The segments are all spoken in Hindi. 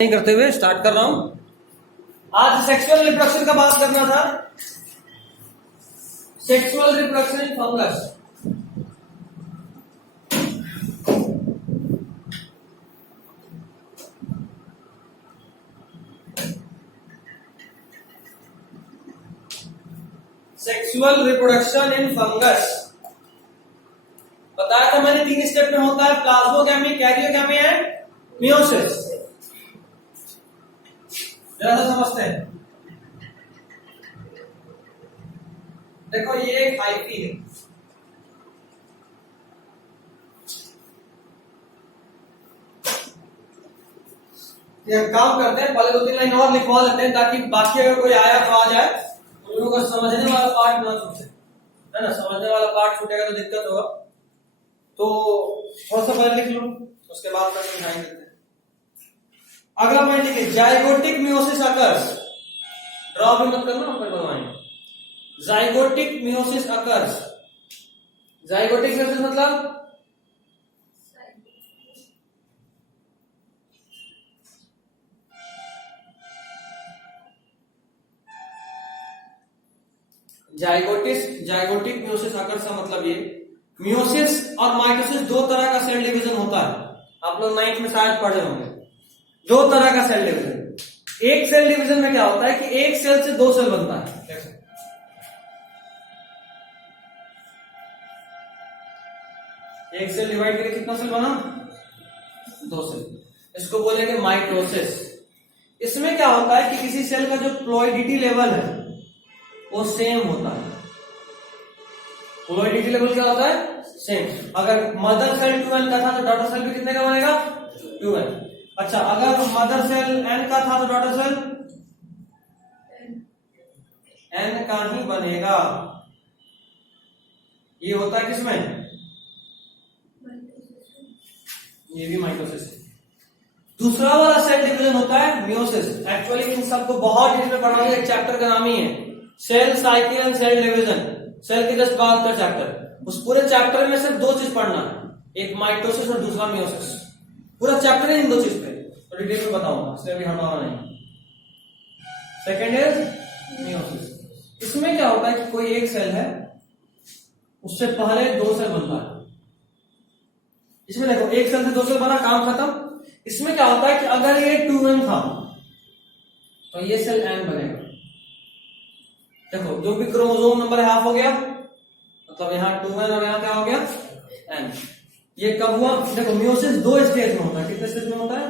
नहीं करते हुए स्टार्ट कर रहा हूं। आज सेक्सुअल रिप्रोडक्शन का बात करना था। Sexual reproduction in fungus. Sexual reproduction in fungus बताया था मैंने, 3 स्टेप में होता है, प्लाज्मोगैमी, कैरियोगैमी एंड मियोसिस। जरा सा समझते हैं। देखो ये एक हाइफी है, ये काम करते हैं, पहले 2-3 लाइन और लिखवा लेते हैं ताकि बाकी अगर कोई आया तो आ जाए, उन लोगों को समझने वाला पार्ट ना छूटे, है ना। समझने वाला पार्ट छूटेगा तो दिक्कत होगा, तो थोड़ा सा पहले लिख लो, उसके बाद में समझाएंगे। अगला पॉइंट लिखिए, जाइगोटिक मियोसिस अकर्स। ड्रॉ भी मत करना, फिर बनवाएंगे। Zygotic meiosis occurs. Zygotic meiosis मतलब जाइगोटिक मियोसिस अकर्स का मतलब ये, मियोसिस और माइटोसिस 2 तरह का सेल डिवीजन होता है। आप लोग 9th में शायद पढ़े होंगे। 2 तरह का सेल डिवीजन। एक सेल डिवीजन में क्या होता है कि एक सेल से 2 सेल बनता है। एक सेल डिवाइड करके कितना सेल बना? 2 सेल। इसको बोलेंगे माइटोसिस। इसमें क्या होता है कि किसी सेल का जो प्लॉइडिटी लेवल है वो सेम होता है। प्लॉइडिटी लेवल क्या होता है? सेम। अगर मदर सेल 2n का था तो डॉटर सेल भी कितने का बनेगा? 2n। अच्छा, अगर मदर सेल n का था तो डॉटर सेल n का ही बनेगा। ये होता है किसमें? ये भी माइटोसिस है। दूसरा वाला सेल डिवीजन होता है मियोसिस। एक्चुअली इन सबको बहुत डिटेल में पढ़ाऊंगा, एक चैप्टर का नाम ही है cell cycle and cell division. Cell के जस्ट बाद का चैप्टर। उस पूरे चैप्टर में सिर्फ 2 चीज पढ़ना है, एक माइटोसिस और दूसरा मियोसिस। पूरा चैप्टर है इन 2 चीज पे, तो डिटेल में बताऊंगा, इसलिए अभी हटाना नहीं। Second is meiosis. इसमें क्या होता है कि कोई एक सेल है, उससे पहले 2 सेल बनता है। इसमें देखो, एक सेल से 2 सेल बना, काम खत्म। इसमें क्या होता है कि अगर ये 2n था तो ये सेल n बनेगा। देखो, जो भी क्रोमोसोम नंबर हाफ हो गया, मतलब यहाँ 2n और यहाँ क्या हो गया? n। ये कब हुआ? देखो, मियोसिस 2 स्टेज में होता है। कितने स्टेज में होता है?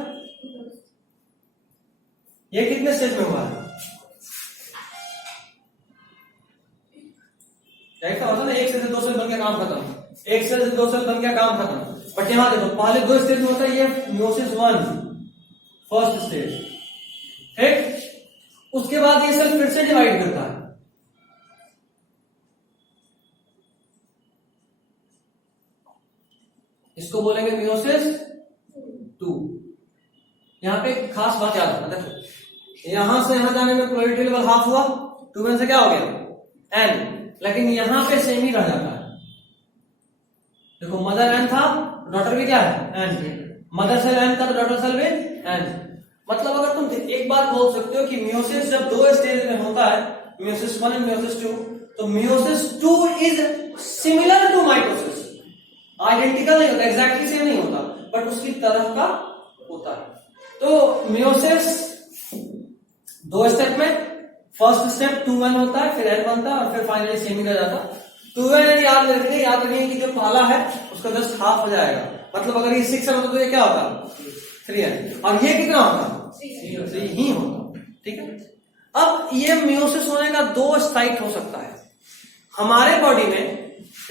ये कितने स्टेज में हुआ है? क्या होता है ना, एक सेल से 2 सेल बन गया, काम खत्म। एक सेल से 2 सेल बन गया, काम खत्म। बट यहां देखो, पहले 2 स्टेज में होता है। ये मियोसिस 1 फर्स्ट स्टेज, ठीक। उसके बाद ये सेल फिर से डिवाइड करता है। इसको बोलेंगे मियोसिस 2। यहां पे खास बात याद रखना, देखो यहां से यहां जाने में प्लॉइडिटी लेवल हाफ हुआ, 2n से क्या हो गया? n। लेकिन यहां पे सेम ही रह जाता है। देखो, मदर n था, डॉटर भी क्या है? n। मदर सेल n था तो डॉटर सेल भी n। मतलब अगर तुम एक बात बोल सकते हो कि मियोसिस जब 2 स्टेज में होता है, मियोसिस 1 एंड मियोसिस 2, तो meiosis 2 is similar to mitosis. Identical नहीं होता, एग्जैक्टली सेम नहीं होता, बट उसकी तरह का होता है। तो मियोसिस 2 स्टेप में, फर्स्ट स्टेप 2n होता है, फिर n बनता है और फिर फाइनली सेम ही रह जाता है। 2n याद रखिए कि जो पहला है उसका जस्ट हाफ हो जाएगा। मतलब अगर ये 6 होता तो ये क्या होता? 3n। और ये कितना होता? 3 ही होता, ठीक है। अब ये मियोसिस होने का 2 साइट हो सकता है। हमारे बॉडी में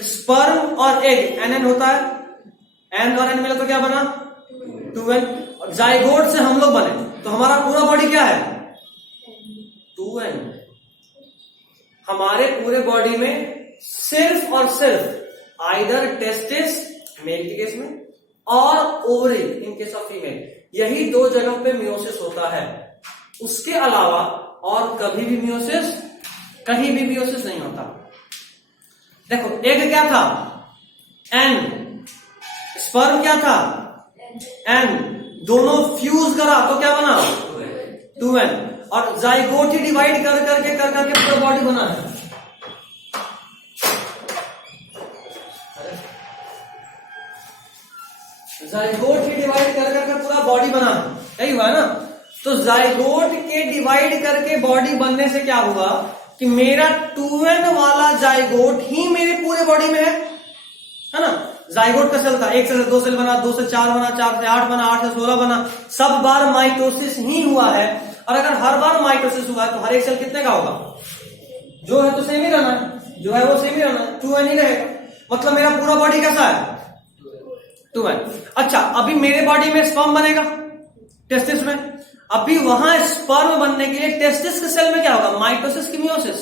स्पर्म और एग nn होता है, n और n मिला तो क्या बना? 2n। और जाइगोट से हम लोग बने तो हमारा पूरा बॉडी क्या है? 2n। हमारे पूरे बॉडी में सिर्फ और सिर्फ आइदर टेस्टिस मेल के केस में और ovary in case of female, यही 2 जगह पे मियोसिस होता है। उसके अलावा और कभी भी मियोसिस, कहीं भी मियोसिस नहीं होता। देखो, एग क्या था? n। स्पर्म क्या था? n। दोनों फ्यूज करा तो क्या बना 2n, और जाइगोट ही डिवाइड कर करके पूरा बॉडी बना है। जाइगोट ही डिवाइड कर करके पूरा बॉडी बना है, यही हुआ है ना। तो जाइगोट के डिवाइड करके बॉडी बनने से क्या हुआ कि मेरा 2n वाला जाइगोट ही मेरे पूरे बॉडी में है ना। जाइगोट का सेल था, 1 से 2 सेल बना, 2 से 4 बना, 4 से 8 बना, 8 से 16 बना, सब बार माइटोसिस ही हुआ है। और अगर हर बार माइटोसिस हुआ है तो हर एक सेल कितने का होगा, जो है तो सेम ही रहना है, जो है वो सेम ही रहना है, 2n ही रहेगा। मतलब मेरा पूरा बॉडी कैसा है 2n। अच्छा, अभी मेरे बॉडी में स्पर्म बनेगा टेस्टिस में, अभी वहां स्पर्म बनने के लिए टेस्टिस के सेल में क्या होगा, माइटोसिस की मियोसिस,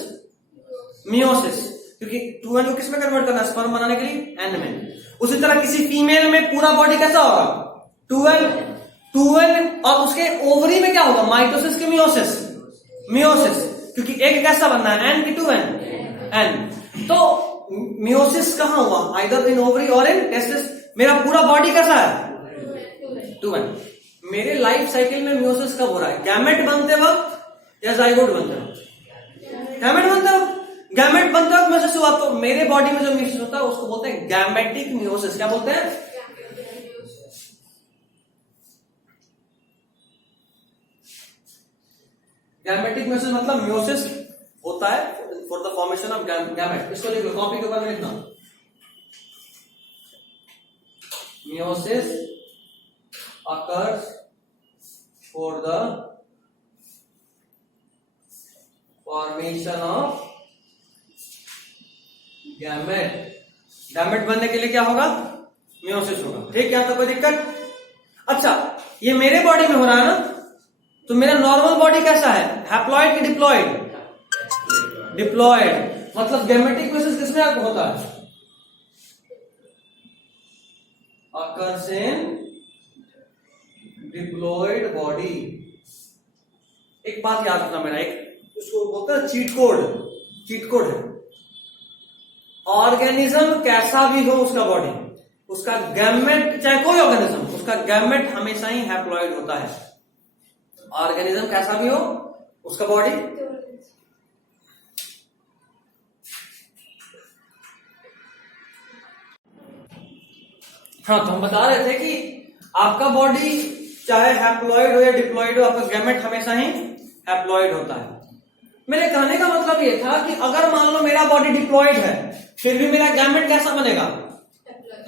मियोसिस, क्योंकि 2n को किस में कन्वर्ट करना है, स्पर्म बनाने के लिए n में। उसी तरह किसी फीमेल में पूरा बॉडी कैसा होगा 2n, और उसके ओवरी में क्या होगा, माइटोसिस की मियोसिस, मियोसिस, क्योंकि एक कैसा बनना है n की 2n n। तो मियोसिस कहां हुआ, आइदर इन ओवरी और इन टेस्टिस। मेरा पूरा बॉडी कैसा है 2n। मेरे लाइफ साइकिल में मियोसिस कब हो रहा है, गैमेट बनते वक्त या जाइगोट बनते वक्त, गैमेट बनते वक्त, गैमेट बनते वक्त मियोसिस हुआ। तो मेरे बॉडी में जो मियोसिस होता है उसको बोलते हैं गैमेटिक मियोसिस। क्या बोलते हैं, गैमेटिक मियोसिस, मतलब मियोसिस होता है for the formation of gamete. इसको लिख लो कॉपी के ऊपर में लिखना, meiosis occurs for the formation of gamete. Gamete बनने के लिए क्या होगा, मियोसिस होगा, ठीक है, तो कोई दिक्कत। अच्छा, ये मेरे बॉडी में हो रहा है ना, तो मेरा नॉर्मल बॉडी कैसा है, हैप्लॉइड कि डिप्लॉइड, डिप्लॉइड। मतलब गैमेटिक मियोसिस किसमें होता है, occurs in डिप्लॉइड बॉडी। एक बात याद रखना, मेरा एक उसको बोलते हैं चीट कोड, चीट कोड है। ऑर्गेनिज्म कैसा भी हो उसका बॉडी, उसका गैमेट, चाहे कोई ऑर्गेनिज्म, उसका गैमेट हमेशा ही हैप्लॉइड होता है। ऑर्गेनिज्म कैसा भी हो उसका बॉडी, हाँ, तो हम बता रहे थे कि आपका बॉडी चाहे हैप्लॉइड हो या डिप्लॉइड हो, आपका गैमेट हमेशा ही हैप्लॉइड होता है। मेरे कहने का मतलब ये था कि अगर मान लो मेरा बॉडी डिप्लॉइड है, फिर भी मेरा गैमेट कैसा बनेगा,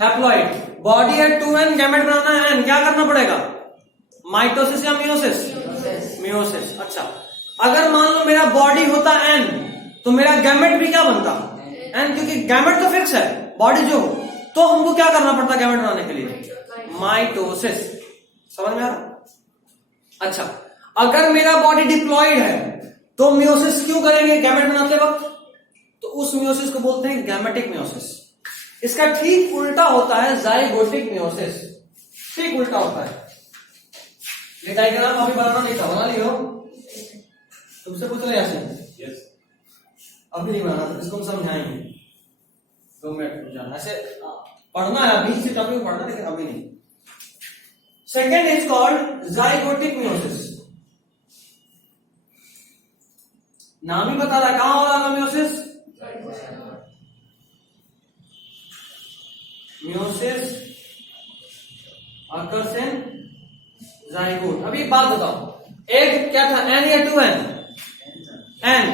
हैप्लॉइड। बॉडी है 2n, गैमेट बनाना है n, क्या करना पड़ेगा, माइटोसिस या मियोसिस, मियोसिस। अच्छा, अगर मान लो मेरा बॉडी होता n, तो मेरा गैमेट भी क्या बनता n, क्योंकि गैमेट तो फिक्स है, बॉडी जो हो, तो हमको क्या करना पड़ता गैमेट बनाने के लिए, माइटोसिस। समझ में आ रहा। अच्छा, अगर मेरा बॉडी डिप्लॉइड है तो मियोसिस क्यों करेंगे गैमेट बनाते वक्त, तो उस मियोसिस को बोलते हैं गैमेटिक मियोसिस। इसका ठीक उल्टा होता है जाइगोटिक मियोसिस, ठीक उल्टा होता है। ये डायग्राम अभी बनाना नहीं था, बना लियो, तुमसे पूछ रहे ऐसे, यस, अभी नहीं बनाना, इसको हम समझाएंगे 2 मिनट जाना, ऐसे पढ़ना है, अभी इसी टॉपिक पढ़ना, लेकिन अभी नहीं। Second is called zygotic meiosis. नाम ही बता रहा है, कहां हो रहा है meiosis, meiosis occurs in zygote. अभी एक बात बताओ, एक क्या था, n या 2n, n,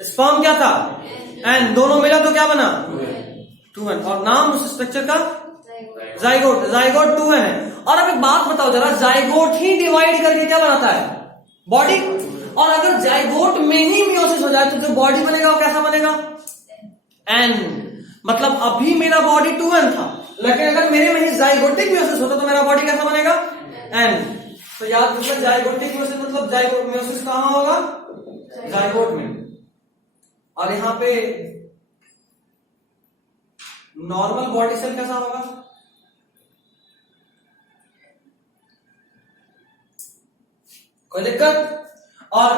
स्पर्म क्या था n, दोनों मिला तो क्या बना 2n, और नाम उस स्ट्रक्चर का जाइगोट, जाइगोट 2n है। और अब एक बात बताओ जरा, जाइगोट ही डिवाइड करके क्या बनाता है, बॉडी। और अगर जाइगोट में ही मियोसिस हो जाए तो जो बॉडी बनेगा वो कैसा बनेगा, n। मतलब अभी मेरा बॉडी 2n था, लेकिन अगर मेरे में ही जाइगोटिक मियोसिस होता तो मेरा बॉडी कैसा बनेगा, n। तो याद रखना, जाइगोटिक मियोसिस मतलब जाइगोट मियोसिस कहां होगा, जाइगोट में। और यहां पे नॉर्मल बॉडी सेल कैसा होगा, कोई दिक्कत। और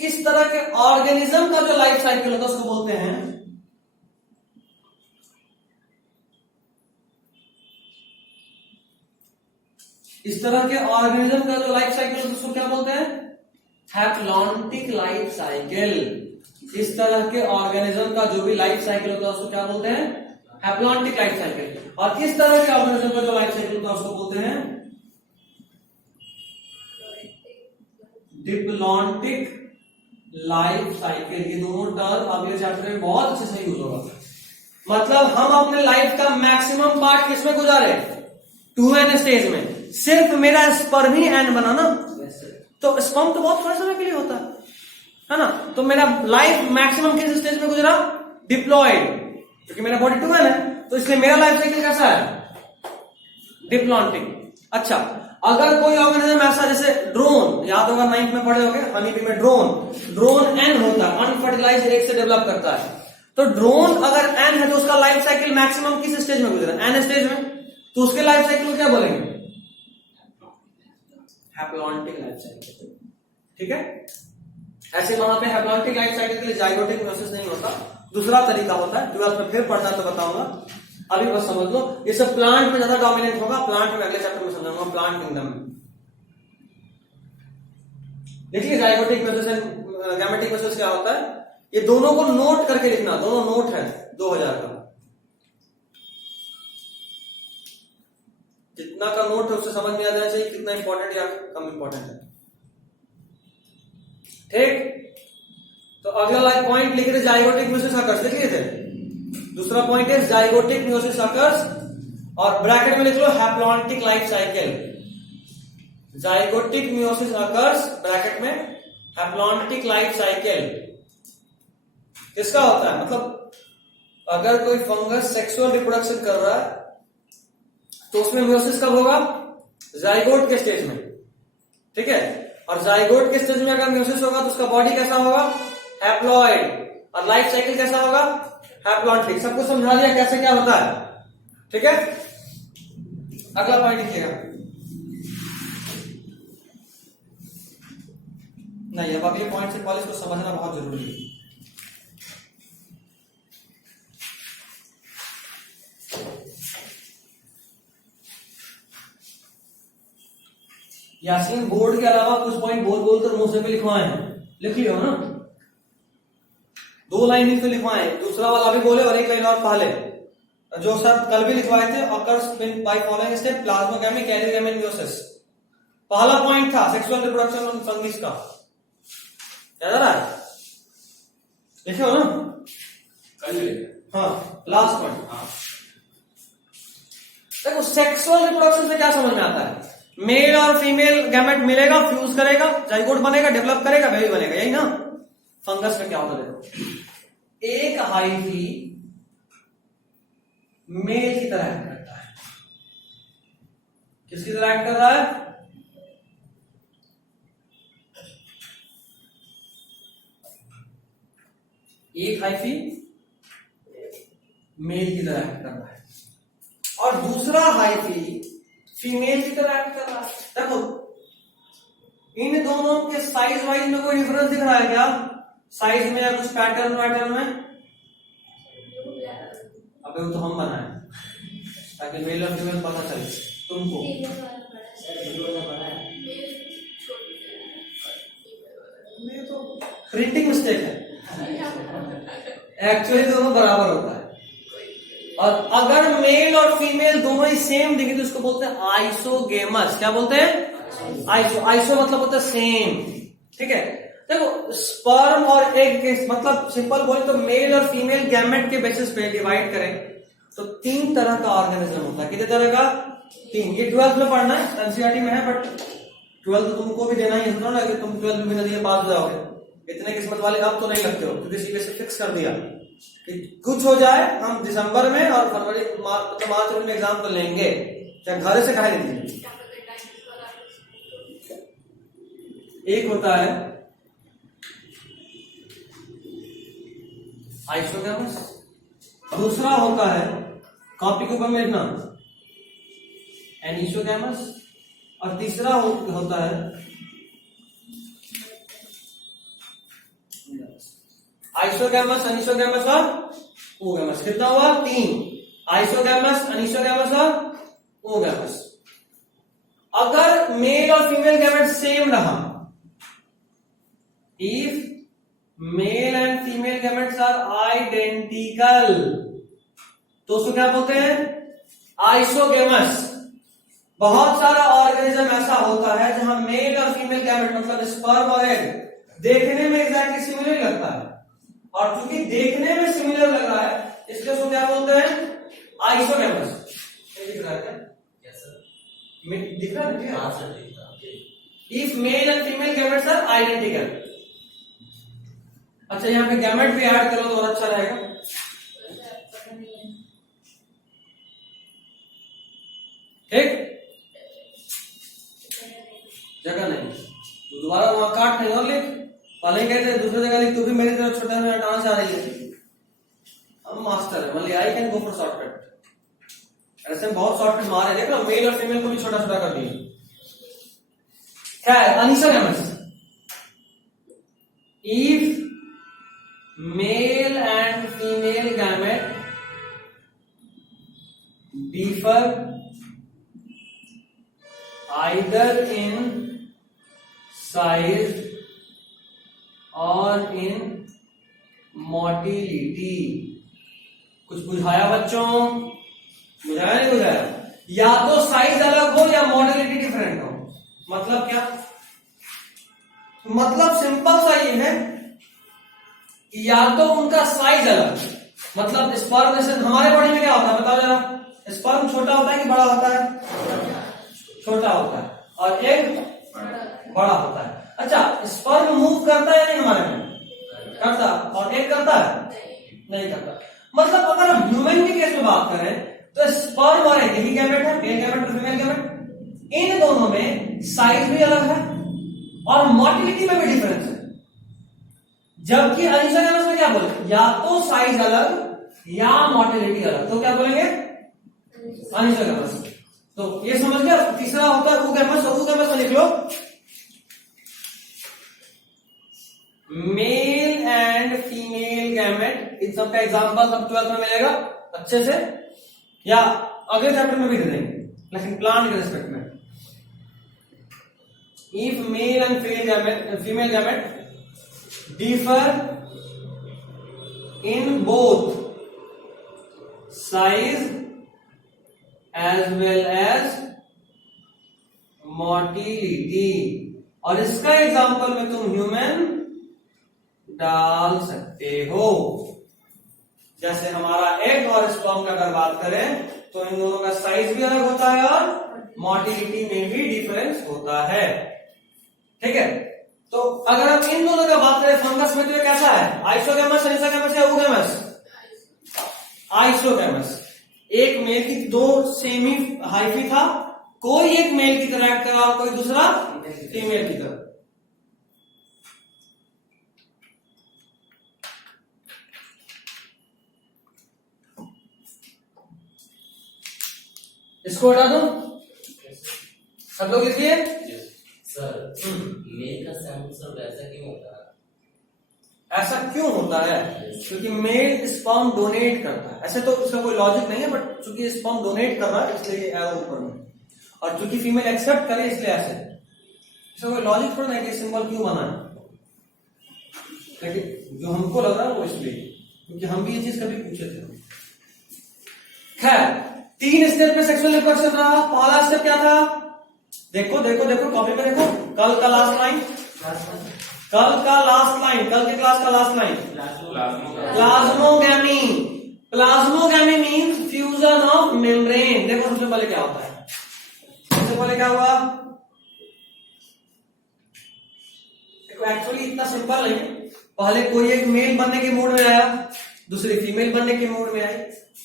इस तरह के ऑर्गेनिज्म का जो लाइफ साइकिल होता है उसको बोलते हैं, इस तरह के ऑर्गेनिज्म का जो लाइफ साइकिल है उसको क्या बोलते हैं? Haplontic life cycle. इस तरह के ऑर्गेनिज्म का जो भी लाइफ साइकिल होता है उसको क्या बोलते हैं? Haplontic life cycle. और इस तरह के ऑर्गेनिज्म का जो लाइफ साइकिल होता है उसको बोलते हैं डिप्लॉन्टिक लाइफ साइकिल। ये दोनों टर्म अगले चैप्टर में बहुत अच्छे से यूज होगा। मतलब हम अपने लाइफ का मैक्सिमम पार्ट किसमें गुजारे? 2n स्टेज में। सिर्फ मेरा स्पर्म ही n बना ना, तो स्पर्म तो बहुत थोड़े समय के लिए होता है ना। तो मेरा लाइफ मैक्सिमम किस स्टेज में गुजरा? डिप्लॉयड, क्योंकि मेरा बॉडी 2n है, तो इसलिए मेरा लाइफ साइकिल कैसा है? डिप्लॉन्टिक। अच्छा, अगर कोई ऑर्गेनिज्म ऐसा जैसे ड्रोन, याद होगा 9th में पढ़े होंगे हनी बी में, ड्रोन n होता है, अनफर्टिलाइज्ड एग से डेवलप करता है। तो ड्रोन अगर n है तो उसका लाइफ साइकिल मैक्सिमम किस स्टेज में गुजरा? n स्टेज में। तो उसके लाइफ साइकिल को क्या बोलेंगे? Haplontic life cycle. ठीक है। ऐसे वहां पे हैप्लॉन्टिक लाइफ साइकिल के लिए जाइगोटिक मियोसिस नहीं होता, दूसरा तरीका होता है। 12th में फिर पढ़ना तो बताऊंगा, अभी बस समझ लो। ये सब प्लांट में ज्यादा डोमिनेंट होगा, प्लांट में अगले चैप्टर में समझाऊंगा, प्लांट किंगडम में। देखिए zygotic meiosis and gametic meiosis क्या होता है, ये दोनों को नोट करके लिखना, दोनों नोट है 2000 का। जितना का नोट है उससे समझ में आ जाना चाहिए कितना इंपॉर्टेंट या कम इंपॉर्टेंट है। ठीक, तो अगला पॉइंट लिख रहे जाइगोटिक मियोसिस अकर्स, लिख लिए थे। दूसरा पॉइंट है जाइगोटिक मियोसिस अकर्स, और ब्रैकेट में लिख लो haplontic life cycle. Zygotic meiosis occurs, bracket में हैप्लॉन्टिक लाइफ साइकिल किसका होता है? मतलब अगर कोई फंगस सेक्सुअल रिप्रोडक्शन कर रहा है तो उसमें मियोसिस कब होगा? जाइगोट के स्टेज में। ठीक है, और जाइगोट के स्टेज में अगर मियोसिस होगा तो उसका बॉडी कैसा होगा? हैप्लॉइड, और लाइफ साइकिल कैसा होगा? हैप्लॉन्टिक। सबको समझा दिया कैसे क्या होता है। ठीक है, अगला पॉइंट लिखिएगा। नहीं, अब अगले पॉइंट से पहले इसको समझना बहुत जरूरी है। यासीन बोर्ड के अलावा कुछ पॉइंट बोल बोलकर मुंह से भी लिखवाए हैं, लिख लियो ना। 2 लाइन ही तो लिखवाए, दूसरा वाला भी बोले और 1 लाइन और पहले जो सर कल भी लिखवाए थे। Occurs by following step plasmogamy, karyogamy, meiosis. पहला पॉइंट था सेक्सुअल रिप्रोडक्शन ऑफ फंगिस का, याद आ रहा है? लिखे हो ना? कल लिखा। हाँ, लास्ट पॉइंट। देखो सेक्सुअल रिप्रोडक्शन से क्या समझ में आता है? मेल और फीमेल गैमेट मिलेगा, फ्यूज करेगा, जाइगोट बनेगा, डेवलप करेगा, बेबी बनेगा, यही ना। फंगस में क्या होता है? देखो, एक हाइफी मेल की तरह एक्ट करता है। किसकी तरह एक्ट कर रहा है? एक हाइफी मेल की तरह एक्ट कर रहा है और दूसरा हाइफी फीमेल की तरह एक्ट कर रहा है। देखो इन दोनों के साइज वाइज में कोई डिफरेंस दिख रहा है क्या? साइज में या कुछ पैटर्न वैटर्न में? अबे वो तो हम बनाए ताकि मेल और फीमेल पता चले तुमको। ये तो प्रिंटिंग मिस्टेक है, एक्चुअली दोनों बराबर होता है। और अगर मेल और फीमेल दोनों ही सेम दिखे तो उसको बोलते हैं आइसोगेमस। क्या बोलते हैं? आइसो। आइसो मतलब होता है सेम। ठीक है, देखो स्पर्म और एग के मतलब सिंपल बोले तो मेल और फीमेल गैमेट के बेसिस पे डिवाइड करें तो 3 तरह का ऑर्गेनिज्म होता है। कितने तरह का? 3। ये 12th में पढ़ना है, एनसीईआरटी में है, बट 12th तुमको भी देना ही है ना कि तुम 12th में दिए पास हो जाओगे। इतने किस्मत वाले अब तो नहीं लगते हो क्योंकि सीबीएसई फिक्स कर दिया कि कुछ हो जाए हम दिसंबर में और फरवरी मार्च में एग्जाम तो लेंगे, चाहे घर से कहा नहीं। एक होता है आइसोगैमस, दूसरा होता है कॉपी के ऊपर में लिखना एनिसोगैमस, और तीसरा होता है आइसोगैमस, अनिसोगैमस और ओगैमस। कितना हुआ? 3। आइसोगैमस, अनिसोगैमस और ओगैमस। अगर मेल और फीमेल गैमेट सेम रहा, if male and female gametes are identical, तो उसको क्या बोलते हैं? आइसोगेमस। बहुत सारा ऑर्गेनिज्म ऐसा होता है जहां मेल और फीमेल गैमेट मतलब स्पर्म और एग देखने में एग्जैक्टली सिमिलर लगता है, और चूंकि देखने में सिमिलर लग रहा है इसलिए उसको क्या बोलते हैं? आइसोगेमस। दिख रहा है क्या? Yes sir. दिख रहा है? हाँ सर दिखता है। If male and female gametes are identical. अच्छा, यहाँ पे गैमेट भी ऐड करो तो और अच्छा रहेगा। ठीक, जगह नहीं तो दोबारा वहां काट नहीं और लिख। पहले कहते दूसरी जगह लिख, तू भी मेरी तरफ छोटा में हटाना चाह रही है। हम मास्टर है, मतलब I can go for shortcut. ऐसे बहुत शॉर्टकट मारे, देख लो मेल और फीमेल को भी छोटा छोटा कर दिए। क्या है? Anisogamous. If male and female gamete differ either in size or in motility। कुछ बुझाया बच्चों? बुझाया नहीं बुझाया? या तो साइज अलग हो या मोटिलिटी डिफरेंट हो। मतलब क्या? मतलब सिंपल सा ये है, या तो उनका साइज अलग, मतलब स्पर्म जैसे हमारे बॉडी में क्या होता है बताओ जरा? स्पर्म छोटा होता है कि बड़ा होता है? छोटा होता है, और एग बड़ा होता है। अच्छा, स्पर्म मूव करता है नहीं हमारे में? करता। और एग करता है? नहीं करता। मतलब अगर हम ह्यूमन के केस में बात करें तो स्पर्म और एग ही गैमेट है, मेल गैमेट और फीमेल गैमेट। इन दोनों में साइज भी अलग है और मोटिलिटी में भी डिफरेंस है। जबकि अनिसोगेमस में क्या बोले? या तो साइज अलग या मोटिलिटी अलग, तो क्या बोलेंगे? अनिसोगेमस। तो ये समझ गया। तीसरा होता है ऊगेमस, और ऊगेमस में लिख लो मेल एंड फीमेल गैमेट। इन सब का एग्जांपल अब 12th में मिलेगा अच्छे से, या अगले चैप्टर में भी दे देंगे, लेकिन प्लांट के रिस्पेक्ट में। If male and female gamete differ in both size as well as motility। और इसका एग्जांपल में तुम ह्यूमन डाल सकते हो। जैसे हमारा एग और स्पर्म का अगर बात करें तो इन दोनों का साइज भी अलग होता है और मोटिलिटी में भी डिफरेंस होता है। ठीक है, तो अगर हम इन दोनों का बात करें फंगस में तो ये कैसा है? आइसोगेमस, अनिसोगेमस या ऊगेमस? आइसोगेमस। एक मेल की दो सेमी हाइफी था, कोई एक मेल की तरह एक्ट कर रहा और कोई दूसरा फीमेल की तरह। इसको हटा दो, सब लोग लिखिए। सर मेल का सेंसर वैसा क्यों होता है? ऐसा क्यों होता है? क्योंकि मेल स्पर्म डोनेट करता है। ऐसे तो इसका कोई लॉजिक नहीं है, बट चूंकि स्पर्म डोनेट कर रहा है इसलिए एरो ऊपर में, और चूंकि फीमेल एक्सेप्ट करे इसलिए ऐसे। इसका कोई लॉजिक थोड़ा नहीं कि सिंबल क्यों बना है, लेकिन जो हमको लग रहा है वो इसलिए, क्योंकि हम भी ये चीज कभी पूछे थे। खैर, 3 स्टेप में सेक्सुअल रिप्रोडक्शन रहा। पहला स्टेप क्या था? देखो देखो देखो, कॉपी में देखो, कल का लास्ट लाइन, कल का लास्ट लाइन, कल के क्लास का last line, plasmogamy. Plasmogamy means fusion of membrane. देखो सबसे पहले क्या होता है? सबसे पहले क्या हुआ? देखो एक्चुअली इतना सिंपल नहीं। पहले कोई एक मेल बनने के मूड में आया, दूसरी फीमेल बनने के मूड में आई,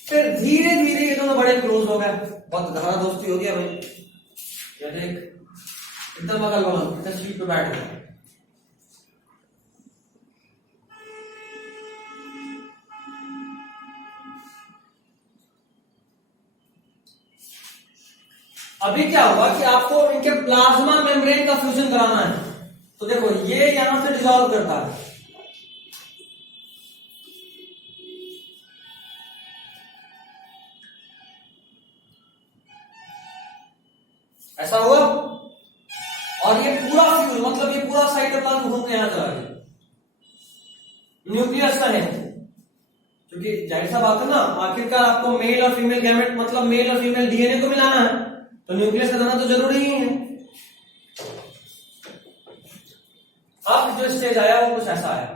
फिर धीरे धीरे ये दोनों बड़े क्लोज हो गए, बहुत गहरा दोस्ती हो गया भाई। ये देख एकदम अगल बगल सीट पे बैठ गए। अभी क्या हुआ कि आपको इनके प्लाज्मा मेम्ब्रेन का फ्यूजन कराना है। तो देखो ये यहां से डिसॉल्व करता है, ऐसा हुआ। पूरा फ्यूज, मतलब ये पूरा साइटोप्लाज्म घूम के यहां चला गया, न्यूक्लियस का नहीं, क्योंकि जाहिर सा बात है ना, आखिरकार आपको मेल और फीमेल गैमेट मतलब मेल और फीमेल डीएनए को मिलाना है, तो न्यूक्लियस का जाना तो जरूरी ही है। अब जो स्टेज आया वो कुछ ऐसा आया,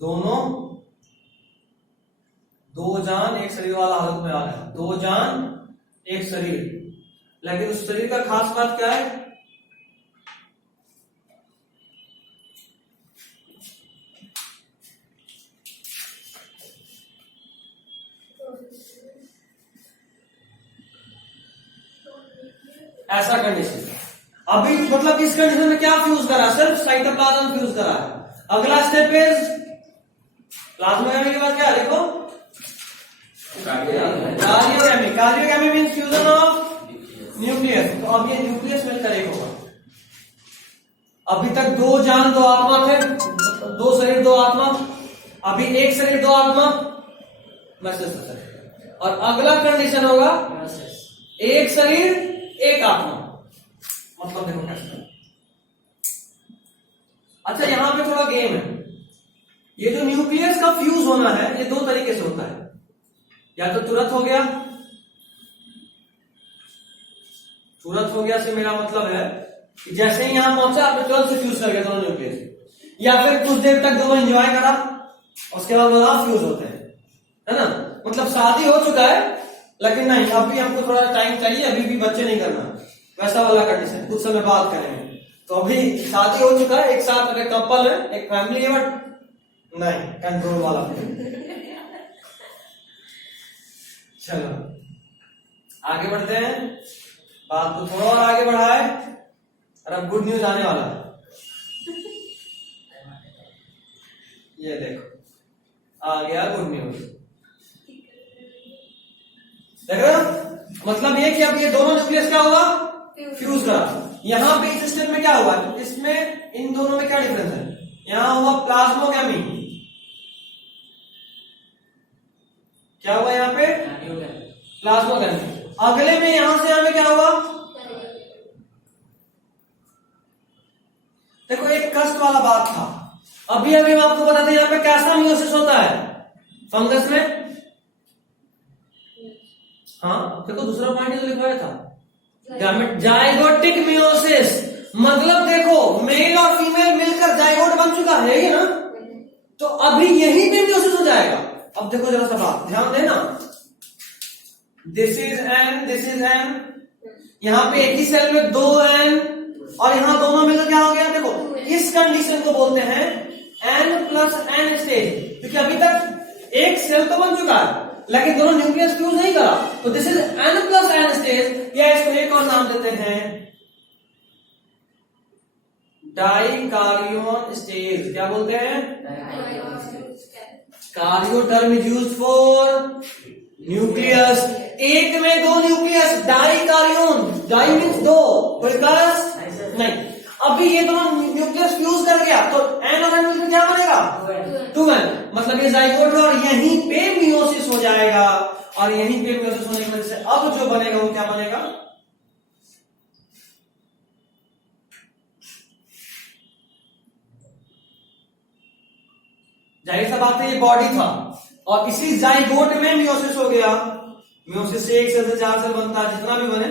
दोनों दो जान एक शरीर वाला हालत में आ रहा है, दो जान एक शरीर, लेकिन उस शरीर का खास बात क्या है, ऐसा कंडीशन। अभी मतलब इस कंडीशन में क्या फ्यूज करा, सिर्फ साइटोप्लाज्म फ्यूज करा है। अगला स्टेप इज प्लाज्मोगेमी के बाद क्या है, देखो कार्डियोगेमी। कार्डियोगेमी मींस फ्यूजन ऑफ न्यूक्लियस। तो अब ये न्यूक्लियस मिलकर एक होगा। अभी तक दो जान दो आत्मा थे, दो शरीर दो आत्मा, अभी एक शरीर दो आत्मा, मैसेज। और अगला कंडीशन होगा एक शरीर एक आत्मा, मतलब देखो कैसे। अच्छा यहां पे थोड़ा गेम है, ये जो न्यूक्लियस का फ्यूज होना है ये दो तरीके से होता है, या तो तुरंत हो गया, तुरंत हो गया से मेरा मतलब है कि जैसे ही यहां पहुंचा आपने तुरंत से फ्यूज कर गया दोनों न्यूक्लियस, या फिर कुछ देर तक दोनों एंजॉय करा उसके बाद आप फ्यूज होते हैं, है ना। मतलब शादी हो चुका है लेकिन नहीं अभी हमको थोड़ा टाइम चाहिए, अभी भी बच्चे नहीं करना, वैसा वाला कंडीशन, कुछ समय बात करेंगे। तो अभी शादी हो चुका है, एक साथ अगर कपल है, एक फैमिली है, बट नहीं कंट्रोल वाला। चलो आगे बढ़ते हैं, बात को थोड़ा और आगे बढ़ाए, और अब गुड न्यूज आने वाला है। ये देखो आ गया गुड न्यूज, देख रहे हो, मतलब ये कि अब ये दोनों न्यूक्लियस क्या होगा, फ्यूज करा। यहां पे इस स्टेप में क्या हुआ, इसमें इन दोनों में क्या डिफरेंस है, यहां हुआ प्लाज्मोगेमी, क्या हुआ यहां पे प्लाज्मोगेमी। अगले में यहां से यहां में क्या हुआ, देखो एक कष्ट वाला बात था, अभी अभी मैं आपको बता दें यहां पे कैसा मियोसिस होता है फंगस में। हाँ देखो दूसरा पॉइंट जो लिखवाया था जाइगोटिक मियोसिस, मतलब देखो मेल और फीमेल मिलकर जाइगोट बन चुका है ये ना, तो अभी यही पे मियोसिस हो जाएगा। अब देखो जरा सा बात ध्यान देना, this is N, this is N, यहां पे एक ही सेल में दो एन, और यहां दोनों मिलकर क्या हो गया, देखो इस कंडीशन को बोलते हैं एन प्लस एन स्टेज, क्योंकि अभी तक एक सेल तो बन चुका है लेकिन दोनों न्यूक्लियस फ्यूज नहीं करा, तो this is N plus N stage, या इसको एक और नाम देते हैं डाइकार्योन स्टेज। क्या बोलते हैं, कार्यो term is used for nucleus, एक में दो न्यूक्लियस, डाइकार्योन, डाई मींस दो, प्लस नहीं, अभी ये दोनों न्यूक्लियस फ्यूज कर गया तो एन और एन मिलकर क्या बनेगा, 2n, मतलब ये जाइगोट और यहीं पे मियोसिस हो जाएगा, और यहीं पे मियोसिस होने की वजह से अब जो बनेगा वो क्या बनेगा, जाहिर सा बात है ये बॉडी था और इसी जाइगोट में मियोसिस हो गया, मियोसिस से एक सेल से चार सेल बनता है, जितना भी बने,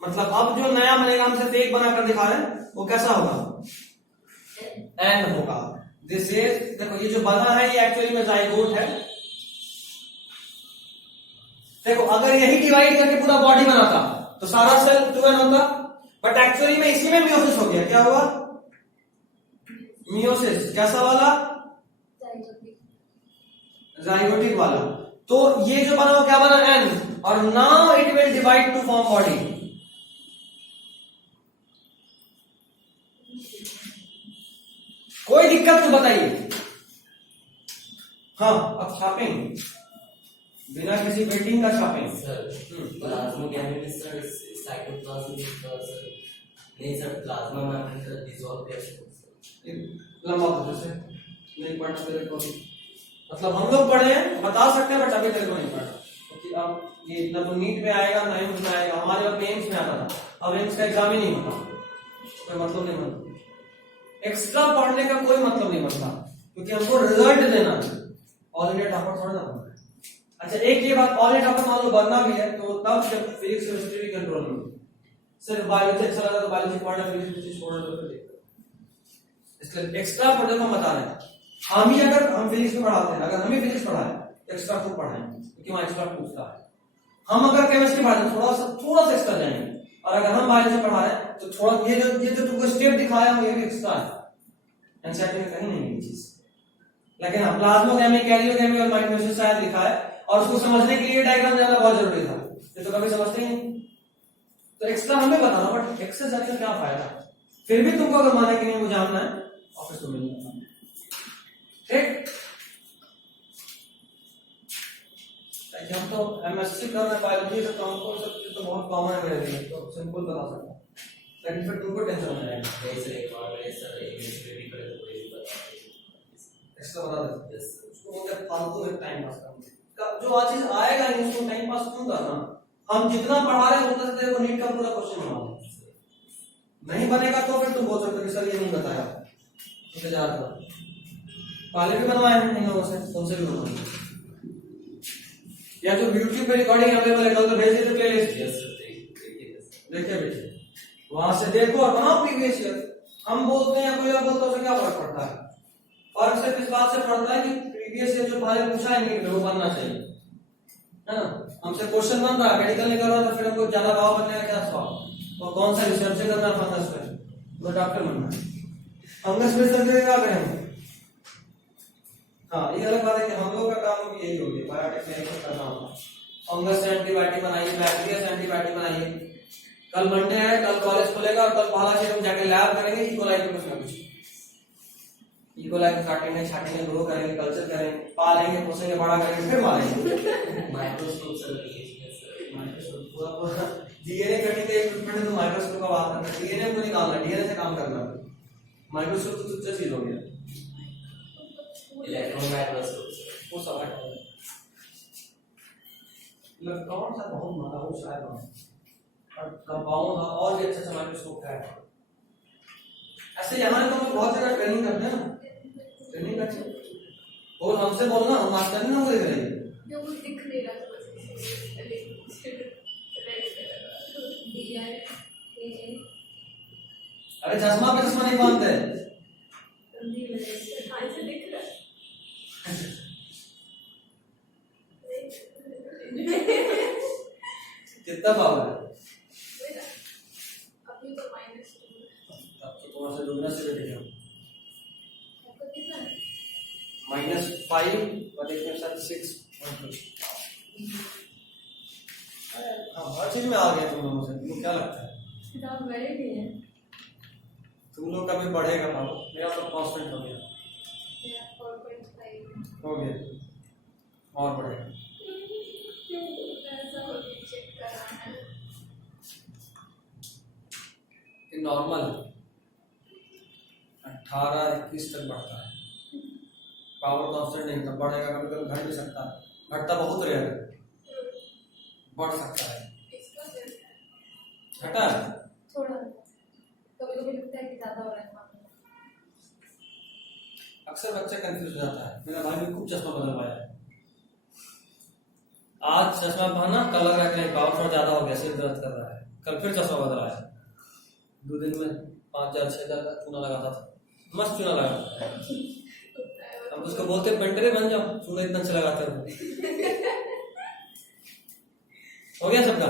मतलब अब जो नया बनेगा हम सिर्फ एक बनाकर दिखा रहे हैं, वो कैसा होगा, एन होगा। दिस इज, देखो ये जो बना है ये एक्चुअली में जाइगोट है। देखो अगर यही डिवाइड करके पूरा बॉडी बनाता तो सारा सेल 2n होता, बट एक्चुअली में इसी में मियोसिस हो गया। क्या हुआ, मियोसिस कैसा वाला, जाइगोटिक वाला। तो ये जो बना वो क्या बना, एन, और now it will divide two form body. कोई दिक्कत तो बताइए। हाँ अब छापेंगे बिना किसी वेटिंग का छापेंगे सर। प्लाज्मोगेमी में सर साइटोप्लाज्म सर नहीं सर, प्लाज्मा में डिसॉल्व कैसे, लंबा प्रोसेस है, नहीं पढ़ना तेरे को, मतलब हम लोग पढ़े हैं बता सकते हैं, बट अभी तेरे को नहीं पढ़ना, क्योंकि अब ये इतना तो नीट में आएगा ना ही में आएगा, हमारे अब एम्स में आता था, अब एम्स का एग्जाम ही नहीं होता, कोई मतलब नहीं बनता, एक्स्ट्रा पढ़ने का कोई मतलब नहीं बनता, क्योंकि हमको रिजल्ट देना है, ऑल इंडिया टॉपर थोड़ा ना बनना है। अच्छा एक ये बात, ऑल इंडिया टॉपर मान लो बनना भी है तो तब जब फिजिक्स केमिस्ट्री भी कंट्रोल में, सिर्फ बायोलॉजी अच्छा लगा तो बायोलॉजी पढ़ना, फिजिक्स छोड़ना तो फिर देखो, इसलिए एक्स्ट्रा पढ़ने को बता रहे हैं। हम ही अगर हम फिजिक्स में पढ़ाते हैं, अगर हम ही फिजिक्स पढ़ाए एक्स्ट्रा खूब पढ़ाएंगे, क्योंकि वहां एक्स्ट्रा पूछता है। हम अगर केमिस्ट्री पढ़ाते हैं थोड़ा सा एक्स्ट्रा जाएंगे, और अगर हम बायोलॉजी पढ़ा रहे हैं तो थोड़ा ये जो तुमको स्टेप दिखाया वो ये भी एक्स्ट्रा है, एनसीईआरटी में कहीं नहीं है ये चीज। लेकिन हाँ प्लाज्मोकेमी, कैरियोकेमी और माइक्रोस्कोपी शायद लिखा है, और उसको समझने के लिए डायग्राम जानना बहुत जरूरी था, ये तो कभी समझते ही नहीं, तो एक्स्ट्रा हमें बताना, बट एक्सेस जाके क्या फायदा। फिर भी तुमको अगर माना कि नहीं वो जानना है, ऑफिस में मिलना, ठीक। हम तो एमएससी कर रहे हैं बायोलॉजी से, तो हमको सब चीज तो बहुत कॉमन है मेरे लिए, तो सिंपल बता सकता हूं, लेकिन फिर तुमको टेंशन हो जाएगा, वैसे एक और वैसा इमेज भी करे तो कोई बता एक्स्ट्रा बता दे, उसको बोलते हैं फालतू में टाइम पास करना, जो आज चीज आएगा नहीं उसको टाइम पास क्यों करना। हम जितना पढ़ा रहे हैं उतना से तेरे को नीट का पूरा क्वेश्चन बना नहीं बनेगा, तो फिर तुम बोल सकते हो सर ये नहीं बताया, इंतजार करो, पहले भी बनवाए हैं इन लोगों से, तुमसे भी बनवाए, या जो YouTube पे रिकॉर्डिंग अवेलेबल है कल तो भेज दीजिए प्लेलिस्ट, देखिए बेटे वहां से देखो और बनाओ प्रीवियस ईयर। हम बोलते हैं कोई और बोलता है, उससे क्या फर्क पड़ता है, फर्क सिर्फ इस बात से पड़ता है कि प्रीवियस ईयर जो पहले पूछा है नीट में वो बनना चाहिए, है ना। हमसे क्वेश्चन बन रहा है, मेडिकल निकल रहा है, तो फिर हमको ज्यादा भाव बनने का क्या सवाल, तो कौन सा रिसर्च करना है फंगस पे, तो डॉक्टर बनना है, फंगस पे रिसर्च क्या करें। हाँ ये अलग बात है कि हम लोग का काम भी यही हो गया, बायोटेक्नोलॉजी करना होगा, फंगस से एंटीबायोटिक बनाइए, बैक्टीरिया से एंटीबायोटिक बनाइए। कल मंडे है, कल कॉलेज खुलेगा, और कल पहला चीज हम जाके लैब करेंगे इकोलाई के कुछ ना कुछ, इकोलाई को काटेंगे, छाटेंगे, ग्रो करेंगे, कल्चर करेंगे, पालेंगे, पोसेंगे, बड़ा करेंगे, फिर मारेंगे। माइक्रोस्कोप से लगी माइक्रोस्कोप पूरा डीएनए कटिंग का इक्विपमेंट है, तो माइक्रोस्कोप का बात करना, डीएनए को निकालना, डीएनए से काम करना, माइक्रोस्कोप तो तुच्छ चीज हो गया, इलेक्ट्रॉन माइक्रोस्कोप वो सब है। इलेक्ट्रॉन सा बहुत महंगा हो शायद, और कंपाउंड और भी अच्छा माइक्रोस्कोप है। ऐसे यहाँ तो बहुत जगह ट्रेनिंग करते हैं ना, ट्रेनिंग करते हैं, और हमसे बोलना, हम मास्टर नहीं ना बोले करेंगे, जो कुछ दिख नहीं रहा था अरे चश्मा पे चश्मा नहीं बांधते, दिख रहा कितना पावर है, अभी तो -2 तब तो थोड़ा सा दुगना से देखो, आपका कितना है? -5 और एक में साथ 6 हाँ हर चीज में आ गया तुम लोगों से, तुमको क्या लगता है किताब बड़े भी हैं, तुम लोग का भी बढ़ेगा पावर, मेरा तो कांस्टेंट हो गया, मेरा 4.5 हो गया और बढ़ेगा। ऐसा हो चेक कराना है, ये नॉर्मल 18-21 तक बढ़ता है, पावर कांस्टेंट नहीं, तब बढ़ेगा, कभी कभी घट भी सकता है, घटता बहुत रेयर है, बढ़ सकता है, इसका कैसा है? घटा है थोड़ा कभी-कभी लगता है कि ज्यादा हो रहा है मामला, अक्सर बच्चा कंफ्यूज हो जाता है, मेरा भाई भी खूब चश्मा बदलवाया है, आज चश्मा पहना, कल लग रहा है कि नहीं पावर थोड़ा ज्यादा हो गया, सिर दर्द कर रहा है, कल फिर चश्मा बदलाया, 2 दिन में 5,000-6,000 का चूना लगाता था, मस्त चूना लगाता था, हम उसको बोलते पेंटरे बन जाओ, चूना इतना अच्छा लगाते हो गया सबका।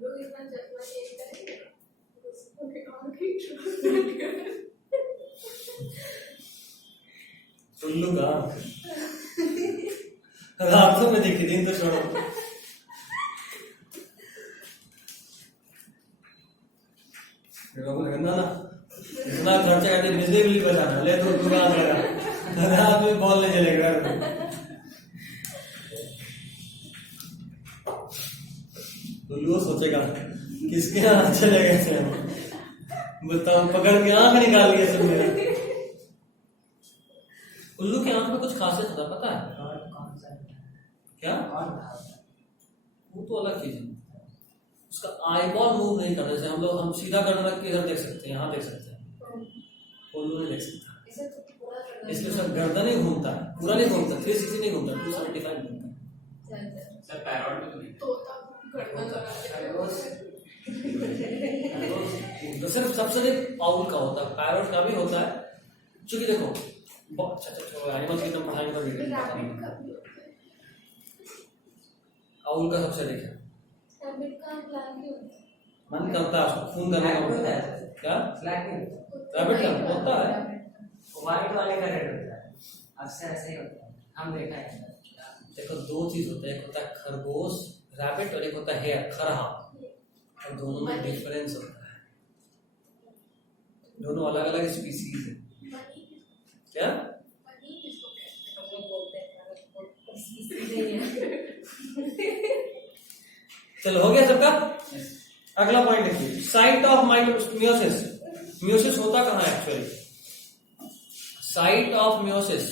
लोग इतना चश्मा चेंज करेंगे उसको भी और भी ट्रांसलेट करें, उल्लू का रातों में देखी, दिन तो छोड़ो, गंदा ना इतना खर्चा करके बिजली बिल बचाना, ले तो दुकान लगा, में बॉल नहीं चलेगा, उल्लू सोचेगा किसके यहाँ चले गए थे हम, बताओ, पकड़ के आंख निकाल लिए सब मेरा। उल्लू के आंख में कुछ खासियत होता है, पता है और कौन सा क्या? और था वो तो अलग चीज है, उसका आईबॉल मूव नहीं करता। जैसे हम सीधा करना रख के इधर देख सकते हैं, यहाँ देख सकते हैं, उल्लू नहीं देख सकता। इसे तो पूरा करना इसलिए सब गर्दन ही घूमता है, पूरा नहीं घूमता, 360 नहीं घूमता, 275 घूमता है। सर पैरोट में तो नहीं। तोता गर्दन लगा तो सिर्फ सबसे पाउल का होता है, पैरोट का भी होता है। क्योंकि देखो बहुत अच्छा एनिमल की तरफ पढ़ाएंगे तो वीडियो रैबिट का भी होता है। आउल का सबसे देखा, रैबिट का प्लान भी होता है। मन करता है उसको खून करने का होता होता है है क्या? ब्लैक नहीं रैबिट का होता है, व्हाइट वाले का रेड होता है, अक्सर ऐसे ही होता है, हम देखा है। देखो दो चीज होता है, एक होता है खरगोश रैबिट और एक होता है हेयर खरहा, और दोनों में डिफरेंस होता है, दोनों अलग अलग स्पीसीज है। क्या चलो हो गया सबका? अगला पॉइंट देखिए, साइट ऑफ मियोसिस। मियोसिस होता कहाँ है एक्चुअली? साइट ऑफ मियोसिस,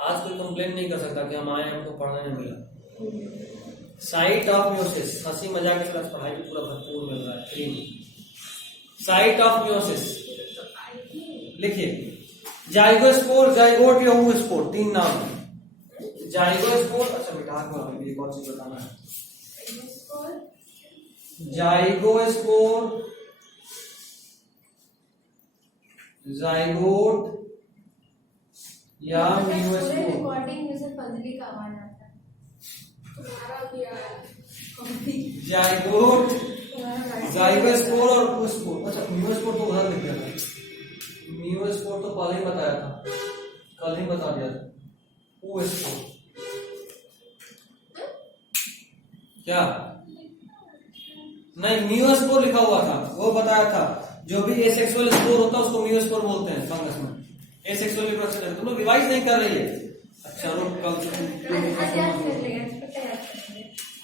आज कोई कंप्लेन नहीं कर सकता कि हम आए हमको पढ़ने नहीं मिला। साइट ऑफ मियोसिस, हंसी मजाक के साथ पढ़ाई भी पूरा भरपूर मिल रहा है फ्री में। साइट ऑफ मियोसिस लिखिए, जाइगोस्पोर, जाइगोट या oospore, तीन नाम है। जाइगोस्पोर, अच्छा बेटा हाथ में मुझे एक और चीज बताना है। जाइगोस्पोर, जाइगोट या म्यूस्पोर। रिकॉर्डिंग में से पंजरी का आवाज आता है। तुम्हारा भी आया। जाइगोट, जाइगोस्पोर और oospore। अच्छा म्यूस्पोर तो उधर लिख दिया था, म्यूस्पोर तो पहले ही बताया था, कल ही बता दिया था। oospore क्या? नहीं, म्यूस्पोर लिखा हुआ था, वो बताया था। जो भी एसेक्सुअल स्पोर होता है उसको म्यूस्पोर बोलते हैं फंगस में। एसेक्सुअल रिप्रोडक्शन, तुम लोग रिवाइज नहीं कर रही है। अच्छा रुक, कल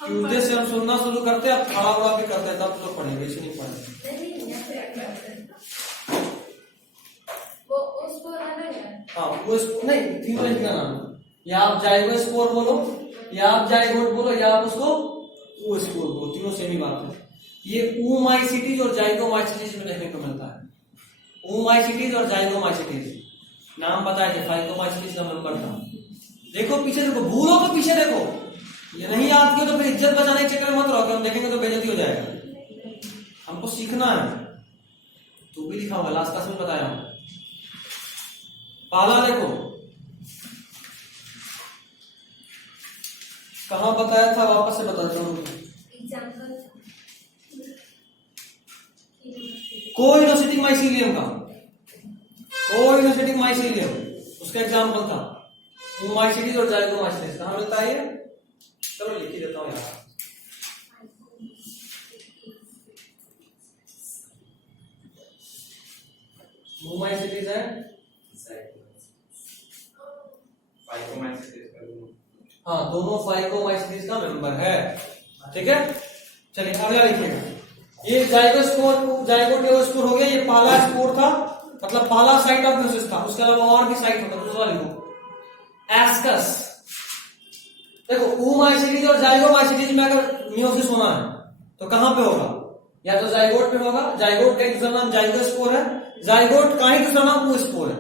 ट्यूजडे से हम सुनना शुरू करते हैं, अब खड़ा हुआ भी करते हैं, तब तो लोग पढ़ेंगे, इसे नहीं पढ़ेंगे। हाँ वो स्पोर नहीं, तीनों लिखना नाम, या आप जाइगोस्पोर बोलो, या आप जाइगोट बोलो, या आप उसको oospore बोलो, तीनों सेम ही बात है। ये oomaicites और जाइगोमाइसिटीज में देखने को मिलता है। oomaicites और जाइगोमाइसिटीज नाम बताए थे, फाइकोमाइसिटीज का मेंबर था। देखो पीछे देखो, भूलो तो पीछे देखो, ये नहीं याद किया तो फिर इज्जत बचाने के चक्कर में मत रहो कि हम देखेंगे तो बेइज्जती हो जाएगा। हमको सीखना है। तो भी लिखा हुआ लास्ट क्लास में बताया हूं। पहला देखो कहां बताया था, वापस से बताता हूं। एग्जांपल कोइनोसिटिक माइसीलियम का, कोइनोसिटिक माइसीलियम उसका एग्जांपल था। oomaicites और जाइगोमाइसिटीज कहां मिलता है ये? चलो लिख ही देता हूं यार। oomaicites है, हाँ दोनों फाइकोमाइसिटीज का मेंबर है। ठीक है, चलिए अगला लिखिएगा। ये जाइगोस्पोर, जाइगोट या oospore हो गया, ये पहला स्पोर था, मतलब पहला साइट ऑफ मियोसिस था। उसके अलावा और भी साइट होता है, दूसरा लिखो एस्कस। देखो oomaicites और जाइगोमाइसिटीज में अगर मियोसिस होना है तो कहां पे होगा? या तो जाइगोट में होगा, जाइगोट का एक दूसरा नाम जाइगोस्पोर है, जाइगोट का ही दूसरा नाम oospore है।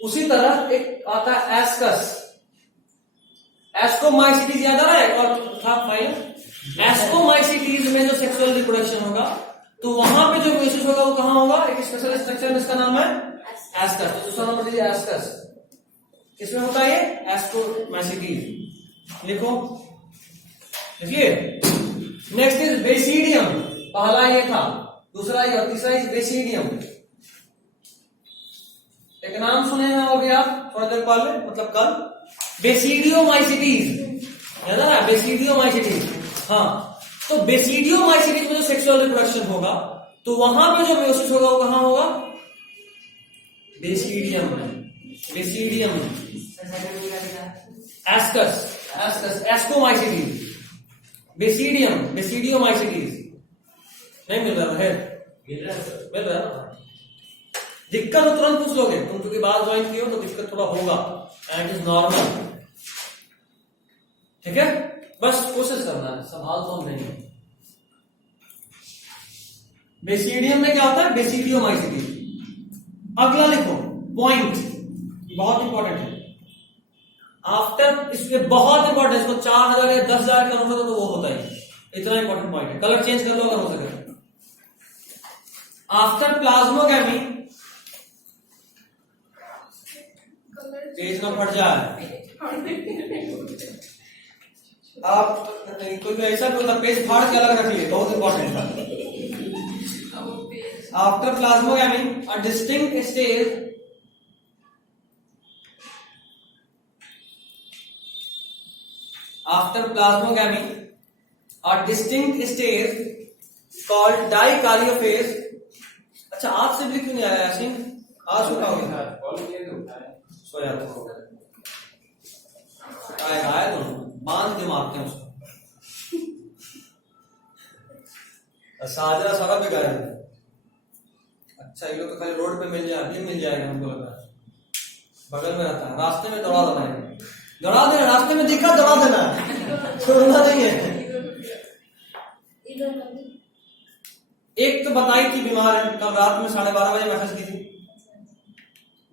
उसी तरह एक आता है एस्कस, एस्कोमाइसिटीज याद आ रहा है, और था फाइल एस्कोमाइसिटीज में जो सेक्सुअल रिप्रोडक्शन होगा तो वहां पे जो मियोसिस होगा वो कहां होगा? एक स्पेशल स्ट्रक्चर में, इसका नाम है एस्कस। तो दूसरा नाम दीजिए एस्कस। किसमें होता है ये? एस्कोमाइसिटीज। लिखो, देखिए नेक्स्ट इज बेसिडियम। पहला ये था, दूसरा ये, और तीसरा इज बेसिडियम। एक नाम सुने हैं हो गया थोड़ा देर पहले, मतलब कल, बेसिडियोमाइसिटीज, याद है? बेसिडियोमाइसिटीज। हाँ, तो बेसिडियोमाइसिटीज में जो सेक्सुअल रिप्रोडक्शन होगा तो वहां पे जो मियोसिस होगा वो कहां होगा? बेसिडियम में, बेसिडियम में। एस्कस, एस्कस, एस्कोमाइसिटीज, बेसिडियोमाइसिटीज नहीं मिल रहा है? मिल रहा है सर। मिल रहा है ना? दिक्कत तो तुरंत पूछ लोगे, तुम क्योंकि बात ज्वाइन किए हो तो दिक्कत थोड़ा होगा, एंड इज नॉर्मल। ठीक है, बस कोशिश करना है, संभाल तो हम नहीं। बेसिडियम में क्या होता है? बेसिडियोमाइसिटीज। अगला लिखो पॉइंट, बहुत इंपॉर्टेंट है। आफ्टर, इसमें बहुत इंपॉर्टेंट है, इसको 4000 या 10,000 करोगे तो वो होता है, इतना इंपॉर्टेंट पॉइंट है। कलर चेंज कर लो अगर हो सके। आफ्टर प्लाज्मोगैमी, पेज ना फट जाए आप, कोई भी ऐसा होता पेज फाड़ के अलग रखिए, बहुत इंपॉर्टेंट था। After plasmogamy a distinct stage after plasmogamy a distinct stage called dikaryophase। अच्छा आज से भी क्यों नहीं आया यासीन? आज सुना होगा, सोया तो आया तो बांध के मारते हैं उसको। साजरा सारा पे गाया। अच्छा ये लोग तो खाली रोड पे मिल जाए, अभी मिल जाएगा हमको लग रहा है, बगल में रहता है, रास्ते में दौड़ा देना है, दौड़ा देना, रास्ते में दिखा दौड़ा देना, छोड़ना नहीं है। एक तो बताई थी बीमार है, कल रात में 12:30 बजे मैसेज की थी।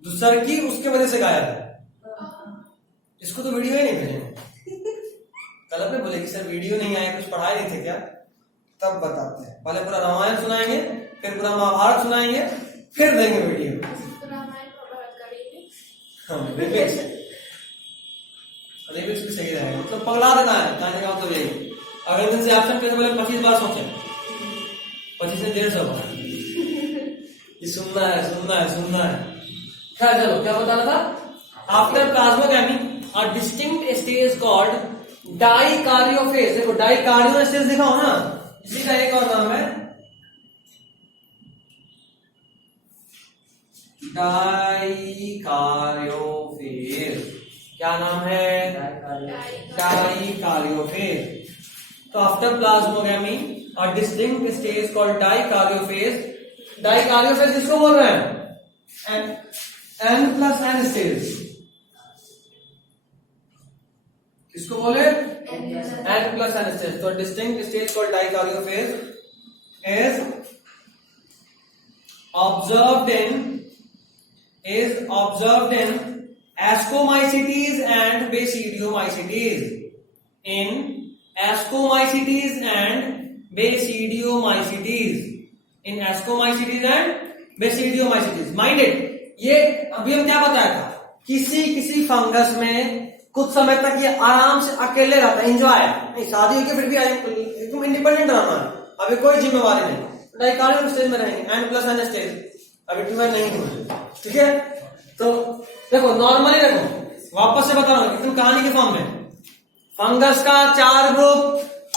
दूसरा की उसके वजह से गायब है, इसको तो वीडियो ही नहीं भेजेंगे। कल अपने बोले कि सर वीडियो नहीं आया, कुछ पढ़ाए नहीं थे क्या? तब बताते हैं, पहले पूरा रामायण सुनाएंगे, फिर पूरा महाभारत सुनाएंगे, फिर देंगे वीडियो। रिमिक्स भी सही रहेगा, मतलब पगला देना है कहने का मतलब यही। अगले दिन से एब्सेंट करने वाले 25 बार सोचे, 25 से 150 बार ये सुनना है, सुनना है, सुनना है। खैर चलो, क्या बताना था? After plasmogamy a distinct stage called dikaryophase. देखो डाइकार्यो स्टेज दिखाओ ना, इसी का एक और नाम है डाइकार्योफेज। क्या नाम है? डाइकार्योफेज। तो after plasmogamy a distinct stage called dikaryophase. Dikaryophase किसको बोल रहे हैं? N+N stage. किसको बोले? N+N stage. तो distinct stage called dikaryophase is observed in ascomycetes and basidiomycetes। In ascomycetes and basidiomycetes। In ascomycetes and basidiomycetes। Minded, ये अभी हम क्या बताया था? किसी फंगस में कुछ समय तक ये आराम से अकेले रहता है, एंजॉय नहीं, शादी होगी फिर भी एकदम इंडिपेंडेंट रहना है, अभी कोई जिम्मेवारी नहीं। डाइकार्यो स्टेज में रहेंगे, N+N स्टेज, अभी ट्यूमर नहीं हुआ, ठीक है? तो देखो नॉर्मली, देखो वापस से बता रहा हूं एकदम कहानी के फॉर्म में। फंगस का 4 ग्रुप,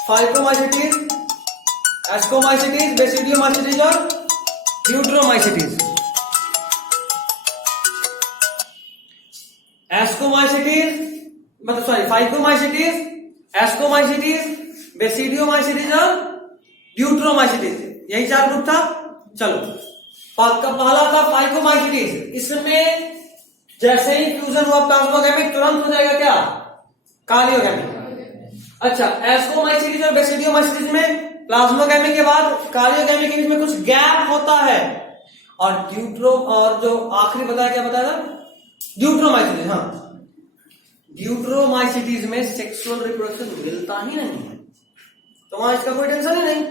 फाइकोमाइसिटीज, एस्कोमाइसिटीज, बेसिडियोमाइसिटीज और ड्यूट्रोमाइसिटीज। एस्कोमाइसिटीज मतलब सॉरी फाइकोमाइसिटीज, एस्कोमाइसिटीज, बेसिडियोमाइसिटीज और ड्यूट्रोमाइसिटीज, यही 4 ग्रुप था। चलो पहला था फाइकोमाइसिटीज। इसमें जैसे ही फ्यूजन हुआ प्लाज्मोगैमी तुरंत हो जाएगा क्या? कार्योगैमी। अच्छा एस्कोमाइसिटीज और बेसिडियोमाइसिटीज में प्लाज्मोगैमी के बाद कार्योगैमी के बीच में कुछ गैप होता है। और ड्यूट्रो, और जो आखिरी बताया क्या बताया था? ड्यूट्रोमाइसिटीज। हाँ, ड्यूट्रोमाइसिटीज में सेक्सुअल रिप्रोडक्शन मिलता ही नहीं है, तो वहां इसका कोई टेंशन ही नहीं।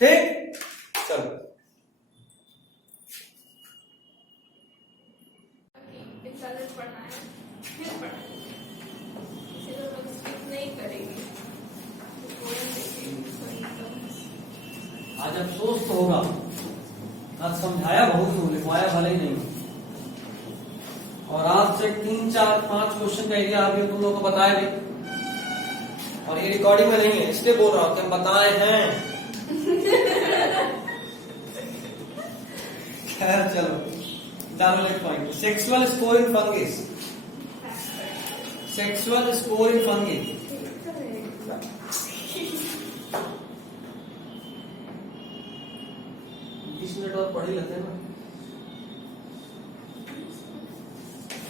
ठीक, चलो पढ़ना है, फिर पढ़ना है, इसे तो लोग स्किप नहीं करेंगे। आज अफसोस तो होगा, आज समझाया बहुत हूं, लिखवाया भले ही नहीं। और आज से 3, 4, 5 क्वेश्चन का एरिया अभी तुम लोगों को बताया भी, और ये रिकॉर्डिंग में नहीं है इसलिए बोल रहा हूं कि हम बताए हैं। खैर चलो, डायरेक्ट पॉइंट। सेक्सुअल स्पोर इन फंगिस। सेक्सुअल स्पोर इन फंगिस पढ़ ही लेते हैं ना।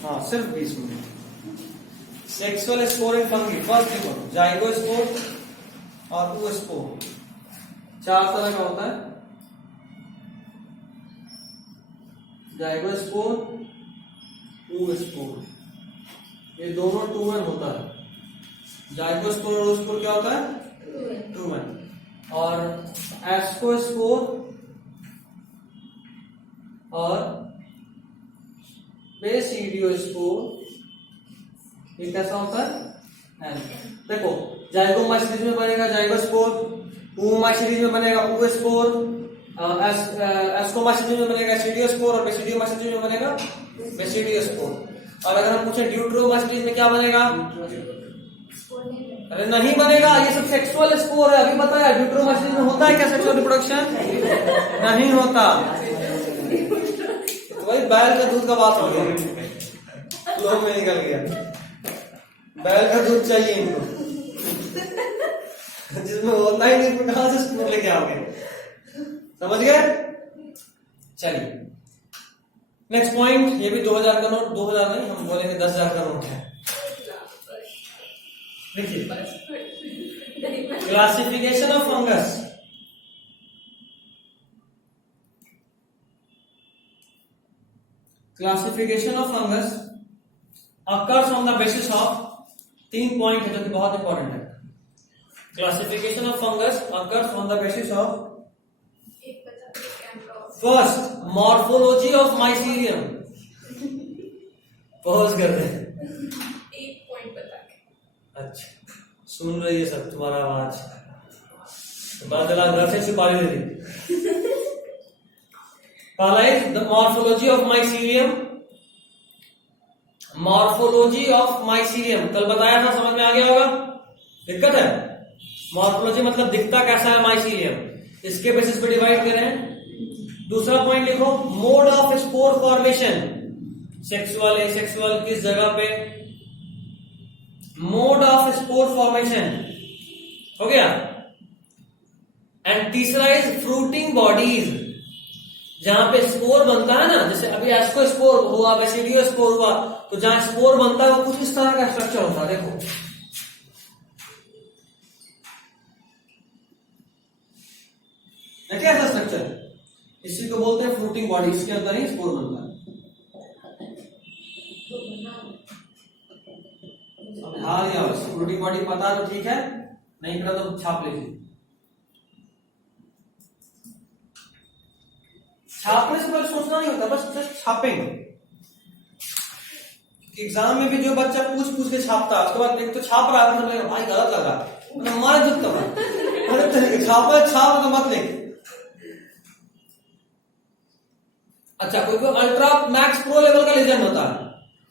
हाँ सिर्फ 20 मिनट। सेक्सुअल स्पोर इन फंगी, फर्स्ट देखो जाइगोस्पोर और oospore, 4 तरह का होता है। जाइगोस्पोर, oospore, ये दोनों 2 होता है। जाइगोस्पोर और oospore क्या होता है? 2 और एस्कोस्पोर और बेसिडियोस्पोर ये कैसा होता है? एन। देखो जाइगोमाइसीज में बनेगा जाइगोस्पोर, oomaइसीज में बनेगा oospore, एस्कोमाइसीज में बनेगा एसिडियोस्पोर और बेसिडियोमाइसीज में बनेगा बेसिडियोस्पोर। और अगर हम पूछे ड्यूट्रोमाइसीज में क्या बनेगा? अरे नहीं बनेगा, ये सब सेक्सुअल स्पोर है। अभी बताया ड्यूट्रोमाइसीज में होता है क्या सेक्सुअल रिप्रोडक्शन? नहीं होता। तो भाई बैल का दूध का बात हो गया, फ्लो में निकल गया। बैल का दूध चाहिए इनको, जिसमें होता ही नहीं, इसमें कहां से स्पोर लेके आओगे? समझ गए? चलिए नेक्स्ट पॉइंट, ये भी 2000 का नोट, 2000 नहीं हम बोलेंगे 10,000 का नोट है। देखिए classification of fungus. Classification of fungus occurs on the basis of 3 point है जो कि बहुत इंपॉर्टेंट है। Classification of fungus occurs on the basis of first morphology of mycelium. Pause कर दे। एक पॉइंट बता के। अच्छा सुन रही है सब तुम्हारा आवाज, बादल घर से छुपा दे रही। पहला है the morphology of mycelium. Morphology of mycelium कल बताया था, समझ में आ गया होगा? दिक्कत है? मॉर्फोलॉजी मतलब दिखता कैसा है माइसीलियम, इसके बेसिस पे डिवाइड करें। दूसरा पॉइंट लिखो mode of spore formation, sexual asexual किस जगह पे, मोड ऑफ स्पोर फॉर्मेशन हो गया। एंड तीसरा इज फ्रूटिंग बॉडीज, जहां पे स्पोर बनता है ना, जैसे अभी एस्कोस्पोर हुआ, बेसिडियोस्पोर हुआ, तो जहां स्पोर बनता है वो कुछ इस तरह का स्ट्रक्चर होता है। देखो क्या ऐसा स्ट्रक्चर, इसी को बोलते हैं फ्रूटिंग बॉडी, इसके अंदर ही स्पोर बनता है। समझा लिया? फ्रूटिंग बॉडी पता तो ठीक है, नहीं पता तो छाप लीजिए। छापने से पहले सोचना नहीं होता, बस जस्ट छापेंगे। एग्जाम में भी जो बच्चा पूछ पूछ के छापता है, उसके बाद एक तो छाप रहा है, मतलब भाई गलत लग रहा है, मतलब मार जुट कर रहा है, छापा छाप तो मत लिख। अच्छा कोई कोई अल्ट्रा मैक्स प्रो लेवल का लेजेंड होता है,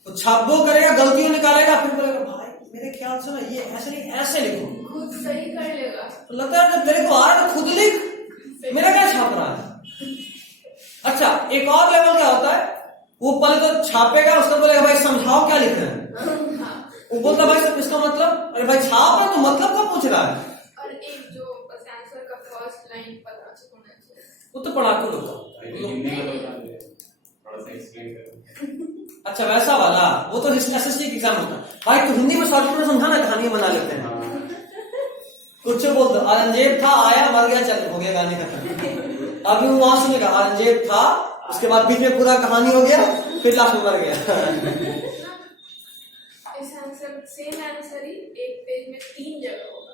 तो छापो करेगा, गलतियों निकालेगा, फिर बोलेगा भाई मेरे ख्याल से ना ये ऐसे नहीं ऐसे लिखो, खुद सही कर लेगा। तो लगता है जब मेरे को आ रहा है खुद लिख, मेरा क्या छाप रहा है। अच्छा एक और लेवल क्या होता है, वो पहले तो छापेगा, उसका बोलेगा भाई समझाओ क्या लिख रहे हैं। वो बोलता भाई सब इसका मतलब, अरे भाई छाप रहे तो मतलब क्या पूछ रहा है। और एक जो बस आंसर का फर्स्ट लाइन पता होना चाहिए, वो तो पढ़ाकू लोग का। अच्छा वैसा वाला, वो तो एसएससी की एग्जाम होता है। भाई तो हिंदी में शॉर्ट में समझाना, कहानी बना लेते हैं। कुछ बोल दो, औरंगजेब था, आया मर गया, चल हो गया, गाने खत्म। अभी वो वहां सुनेगा औरंगजेब था, उसके बाद बीच में पूरा कहानी हो गया, फिर लास्ट में मर गया। इस आंसर सेम आंसर ही एक पेज में 3 जगह होगा।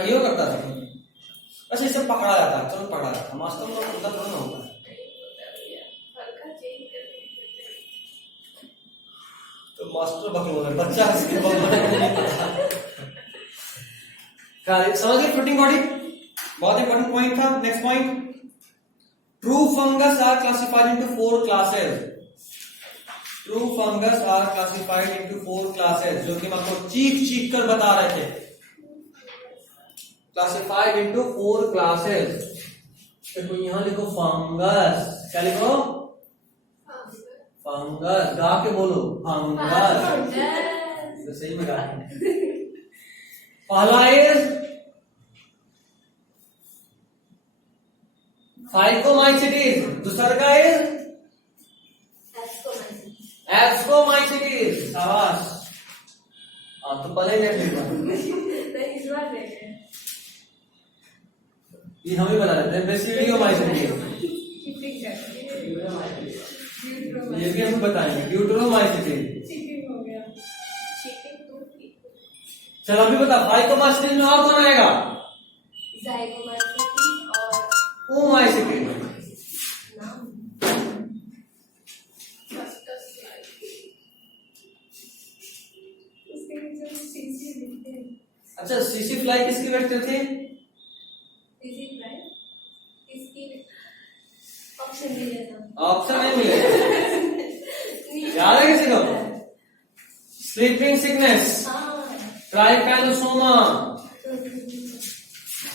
ये करता था बस, इसे पकड़ा जाता है, चलो पकड़ा जाता है, मास्टर को उतना थोड़ा ना होता है। तो मास्टर बकलोल बच्चा समझ गए। फ्रूटिंग बॉडी बहुत इंपॉर्टेंट पॉइंट था। Next point, true fungus are classified into 4 classes. True fungus are classified into 4 classes, जो कि हम आपको चीख चीख कर बता रहे थे। Classified into 4 classes. देखो यहां लिखो फंगस, क्या लिखो? फंगस, गा के बोलो फंगस, तो सही में गा। पहला इज फाइकोमाइसिटीज, दूसरा का इज एस्कोमाइसिस। एब्सकोमाइसिटीज। शाबाश। तो पहले ही नेट लिखा, नहीं, इस बार देखे। ये हम ही बना देते हैं। बेसिडियोमाइसिटीज, चीटिंग करके। ये भी हम बताएंगे। ड्यूटेरोमाइसिटीज। चीटिंग हो गया। चीटिंग तो ठीक। चलो अभी बता, फाइकोमाइसिटीज में और कौन आएगा? जाइगोमाइसिस और ओमाइसिटीज। नाम उसके नीचे सीसी लिखते हैं। अच्छा, सीसी फ्लाई किसकी वेक्टर थी? सीसी फ्लाई इसकी ऑप्शन दिया था। ऑप्शन नहीं मिलेगा, याद है किसी को? स्लीपिंग सिकनेस, हाँ। ट्राइपैनोसोमा।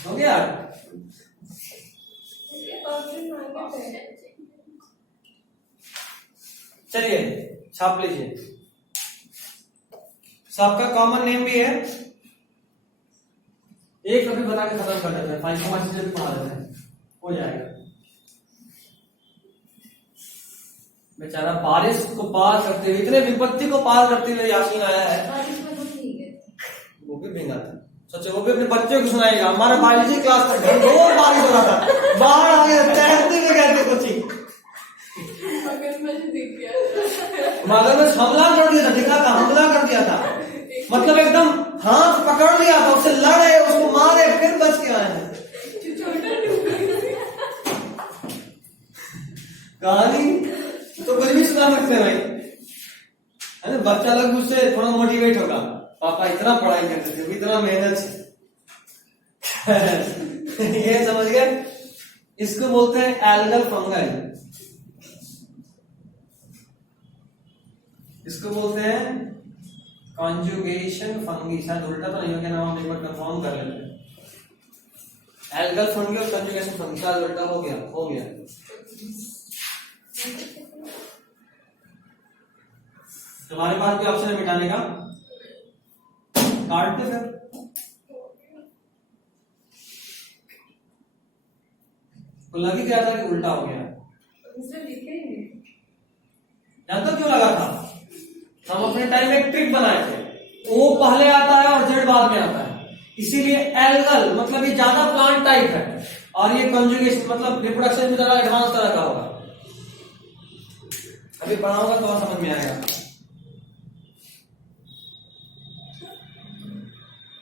हो गया? ऑप्शन मांगे थे। चलिए छाप लीजिए। सबका कॉमन नेम भी है। एक अभी बना के खत्म कर देते हैं, फाइकोमाइसिटीज भी बना देते हैं, हो जाएगा। बेचारा बारिश को पार करते हुए, इतने विपत्ति को पार करते हुए यासीन आया है। बारिश में तो ठीक है। वो भी भीगा था, सोचे वो भी अपने बच्चों को सुनाएगा। हमारा बायोलॉजी क्लास में घंटों बारिश हो रहा था, बाढ़ आ गया, तैरते हुए गए थे कोचिंग। मगरमच्छ दिख गया। मगरमच्छ हमला कर दिया था, दिखा था, हमला कर दिया था। मतलब एकदम हाथ पकड़ लिया था, उससे लड़े, उसको मारे, फिर बच के आए हैं। कहानी तो कुछ भी सुना सकते हैं भाई, है ना? बच्चा लोग उससे थोड़ा मोटिवेट होगा, पापा इतना पढ़ाई करते थे, इतना मेहनत से। ये समझ गए? इसको बोलते हैं एल्गल फंगल। इसको बोलते हैं कॉन्जुगेशन फंगी। शायद उल्टा तो नहीं हो गया, नाम हम एक बार कंफर्म कर लेते हैं। एल्गल फंगी और कॉन्जुगेशन फंगी, शायद उल्टा हो गया, हो गया। तुम्हारे पास भी ऑप्शन है मिटाने का, काट दे फिर। तो लग ही गया था कि उल्टा हो गया। जानते क्यों लगा था? हम अपने टाइम में एक ट्रिक बनाए थे, ओ पहले आता है और जेड बाद में आता है, इसीलिए एल्गल मतलब ये ज्यादा प्लांट टाइप है, और ये कंजुगेशन मतलब रिप्रोडक्शन में ज्यादा एडवांस तरह का होगा। अभी पढ़ाऊंगा तो समझ में आएगा,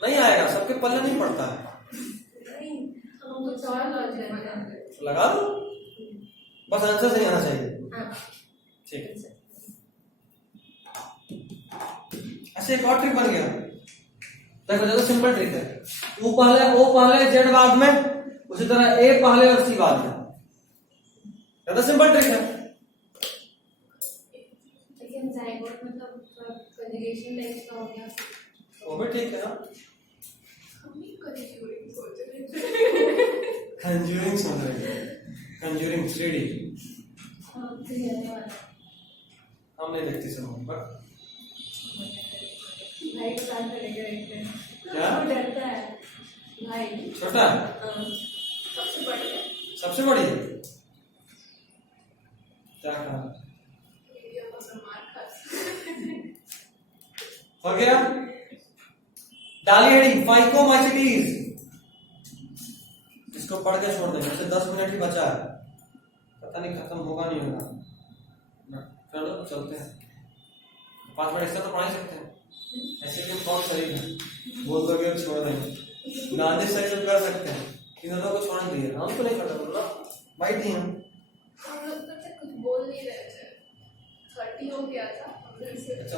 नहीं आएगा, सबके पल्ले नहीं पड़ता है। लगा दो, बस आंसर सही आना चाहिए। ठीक है, ऐसे एक और ट्रिक बन गया। देखो ज्यादा सिंपल ट्रिक है, ओ पहले जेड बाद में, उसी तरह ए पहले और सी बाद में। ज्यादा सिंपल ट्रिक है। मतलब कंजुगेशन टाइप का हो गया। वो भी ठीक है ना, कंज्यूरिंग सुन रहे हैं, कंज्यूरिंग 3D हम नहीं देखते समूह पर। भाई के साथ करेगा एक दिन। क्या? वो डरता है भाई। छोटा सबसे बड़ी है। सबसे बड़ी क्या कहा? हो गया? डाली हेडिंग फाइकोमाइसिटीज, इसको पढ़ के छोड़ देंगे, वैसे 10 मिनट ही बचा है, पता नहीं खत्म होगा नहीं होगा। चलो चलते हैं, 5 मिनट इसका तो पढ़ा ही सकते हैं, ऐसे क्यों कौन शरीर है बोल दोगे और छोड़ देंगे। गांधी सही सब कर सकते हैं, इन दोनों को छोड़ दिए, हम तो नहीं करते बोलना भाई थी हम लोग तो कुछ बोल नहीं रहे थे। 30 हो गया था। अच्छा